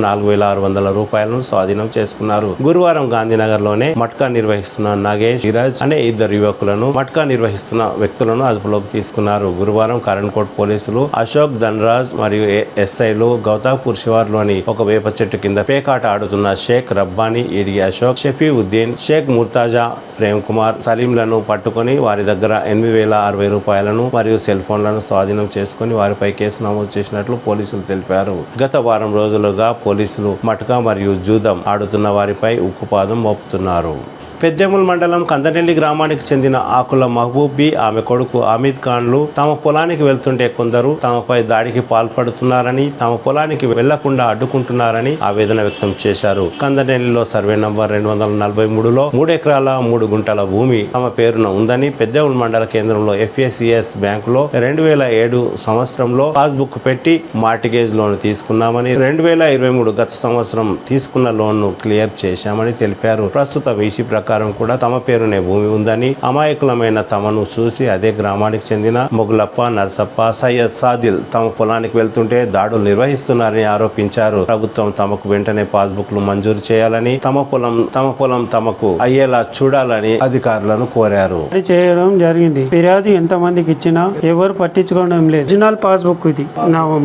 4,600 రూపాయలను స్వాధీనం చేసుకున్నారు. గురువారం గాంధీనగర్లోనే మట్కా నిర్వహిస్తున్న నాగేష్, గిరాజ్ అనే 2 యువకులను మట్కా నిర్వహిస్తున్న వ్యక్తులను అదుపులోకి తీసుకున్నారు. గురువారం కరణ్కోట్ పోలీసులు అశోక్, ధనరాజ్ మరియు ఎస్ఐలు గౌతాపూర్ శివార్లోని ఒక వేప చెట్టు కింద పేకాట ఆడుతున్న షేక్ రబ్బానీ, ఈడిగి అశోక్, షఫీవుద్దీన్, షేక్ ముర్తాజా, ప్రేమ్ కుమార్, సలీంలను పట్టుకొని వారి దగ్గర 8,060 రూపాయలను మరియు సెల్ ఫోన్లను స్వాధీనం చేసుకుని వారిపై కేసు నమోదు చేసినట్లు పోలీసులు తెలిపారు. గత వారం రోజులుగా పోలీసులు మట్కా మరియు జూదం ఆడుతున్న వారిపై ఉక్కుపాదం మోపుతున్నారు. పెద్దెముల్ మండలం కందనెల్లి గ్రామానికి చెందిన ఆకుల మహబూబ్ బి, ఆమె కొడుకు అమీద్ ఖాన్లు తమ పొలానికి వెళ్తుంటే కొందరు తమపై దాడికి పాల్పడుతున్నారని, తమ పొలానికి వెళ్లకుండా అడ్డుకుంటున్నారని ఆవేదన వ్యక్తం చేశారు. కందనెల్లిలో సర్వే నంబర్ 243లో 3 ఎకరాల 3 గుంటల భూమి తమ పేరున ఉందని, పెద్దెముల్ మండల కేంద్రంలో FACS బ్యాంకులో 2007 సంవత్సరంలో పాస్బుక్ పెట్టి మార్టిగేజ్ లోన్ తీసుకున్నామని, 2023 గత సంవత్సరం తీసుకున్న లోన్ను క్లియర్ చేశామని తెలిపారు. ప్రస్తుత వీసీ ప్రకారం కూడా తమ పేరునే భూమి ఉందని, అమాయకులమైన తమను చూసి అదే గ్రామానికి చెందిన మొగులప్ప, నర్సప్ప, సయ్యద్, సాదిల్ తమ పొలానికి వెళ్తుంటే దాడులు నిర్వహిస్తున్నారని ఆరోపించారు. ప్రభుత్వం తమకు వెంటనే పాస్బుక్లు మంజూరు చేయాలని, తమ పొలం తమకు అయ్యేలా చూడాలని అధికారులను కోరారు. చేయడం జరిగింది. ఫిర్యాదు ఎంత మందికి ఇచ్చినా ఎవరు పట్టించుకోవడం లేదు. ఒరిజినల్ పాస్బుక్ ఇది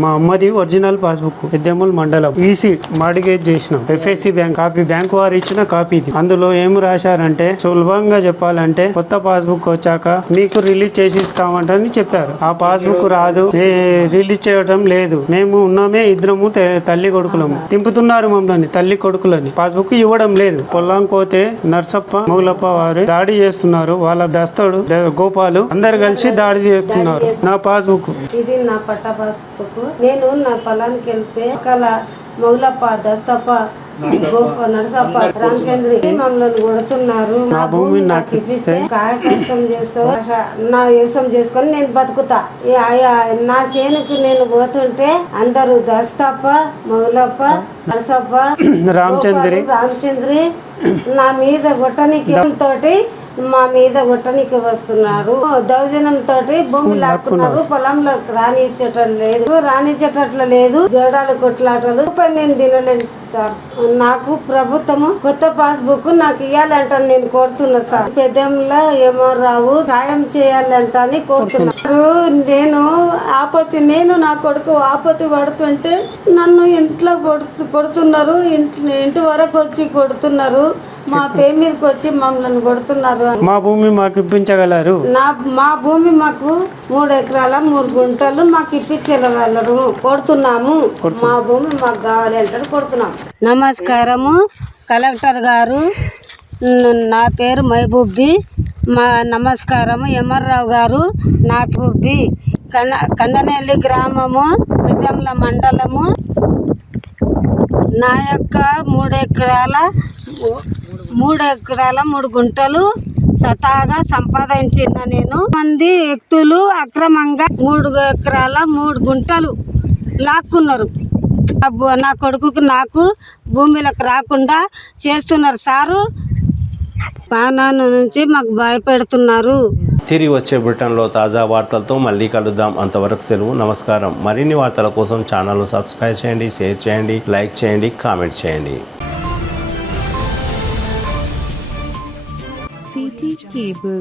మా అమ్మది ఒరిజినల్ పాస్బుక్. పెద్దెముల్ మండలం ఈసీ మార్టిగేజ్ చేసినాం. FAC బ్యాంక్ కాపీ, బ్యాంక్ వారు ఇచ్చిన కాపీ ఇది. అందులో ఏం రాశారంటే, సులభంగా చెప్పాలంటే కొత్త పాస్బుక్ వచ్చాక మీకు రిలీజ్ చేసి ఇస్తామంటని చెప్పారు. ఆ పాస్బుక్ రాదు, రిలీజ్ చేయడం లేదు. మేము ఉన్నామే ఇద్దరము తల్లి కొడుకులము. తింపుతున్నారు మమ్మల్ని తల్లి కొడుకులని. పాస్బుక్ ఇవ్వడం లేదు. పొలం కోతే నర్సప్ప, మొగులప్ప వారు దాడి చేస్తున్నారు. వాళ్ళ దస్తడు గోపాలు అందరు కలిసి దాడి చేస్తున్నారు. నా పాస్బుక్ ఇది నా పట్టా పాస్బుక్. నేను నా పొలానికి వెళ్తే ఒకళ్ళ మొగులప్ప, దస్తప్ప, నరసప్ప, రామచంద్రి మమ్మల్ని కొడుతున్నారు. నా భూమి నాకు ఇప్పిస్తే కాయ కష్టం చేస్తూ నా వ్యవసాయం చేసుకొని నేను బతుకుతా. నా చేనుకు నేను పోతుంటే అందరూ దస్తప్ప, మొగులప్ప, నరసప్ప, రామచంద్రి నా మీద గుట్టనికి తోటి మా మీద గుట్టనికి వస్తున్నారు. దౌర్జన్యం తోటి భూమి లాక్కున్నారు. పొలంలో రానిచ్చేటట్లు లేదు. జోడాలు కొట్లాటలు నేను తినలేదు సార్. నాకు ప్రభుత్వము కొత్త పాస్బుక్ నాకు ఇవ్వాలంట నేను కోరుతున్నా సార్. పెద్దంలో ఏమో రావు సాయం చేయాలంట అని కోరుతున్నారు. నేను నా కొడుకు ఆపత్తి పడుతుంటే నన్ను ఇంట్లో కొడుతున్నారు. ఇంటి వరకు వచ్చి కొడుతున్నారు. మా పే మీదకి వచ్చి మమ్మల్ని కొడుతున్నారు. మా భూమి మాకు ఇప్పించగలరు. మా భూమి మాకు 3 ఎకరాల 3 గుంటలు మాకు ఇప్పించగలరు. కొడుతున్నాము. మా భూమి మాకు కావాలి అంటారు. కొడుతున్నాము. నమస్కారము కలెక్టర్ గారు. నా పేరు మహబూబీ. మా నమస్కారము ఎమ్మారావు గారు. నా బుబ్బి కందనెల్లి గ్రామము పెద్దంల మండలము. నా యొక్క 3 ఎకరాల 3 గుంటలు సతాగా సంపాదించిన నేను మంది వ్యక్తులు అక్రమంగా 3 ఎకరాల 3 గుంటలు లాక్కున్నారు. నా కొడుకుకు నాకు భూమిలకు రాకుండా చేస్తున్నారు సారు. పానాన్ని నుంచి మాకు భయపెడుతున్నారు. తిరిగి వచ్చే బ్రిటన్లో తాజా వార్తలతో మళ్ళీ కలుద్దాం. అంతవరకు సెలవు. నమస్కారం. మరిన్ని వార్తల కోసం ఛానల్ను సబ్స్క్రైబ్ చేయండి, షేర్ చేయండి, లైక్ చేయండి, కామెంట్ చేయండి. CT Cable.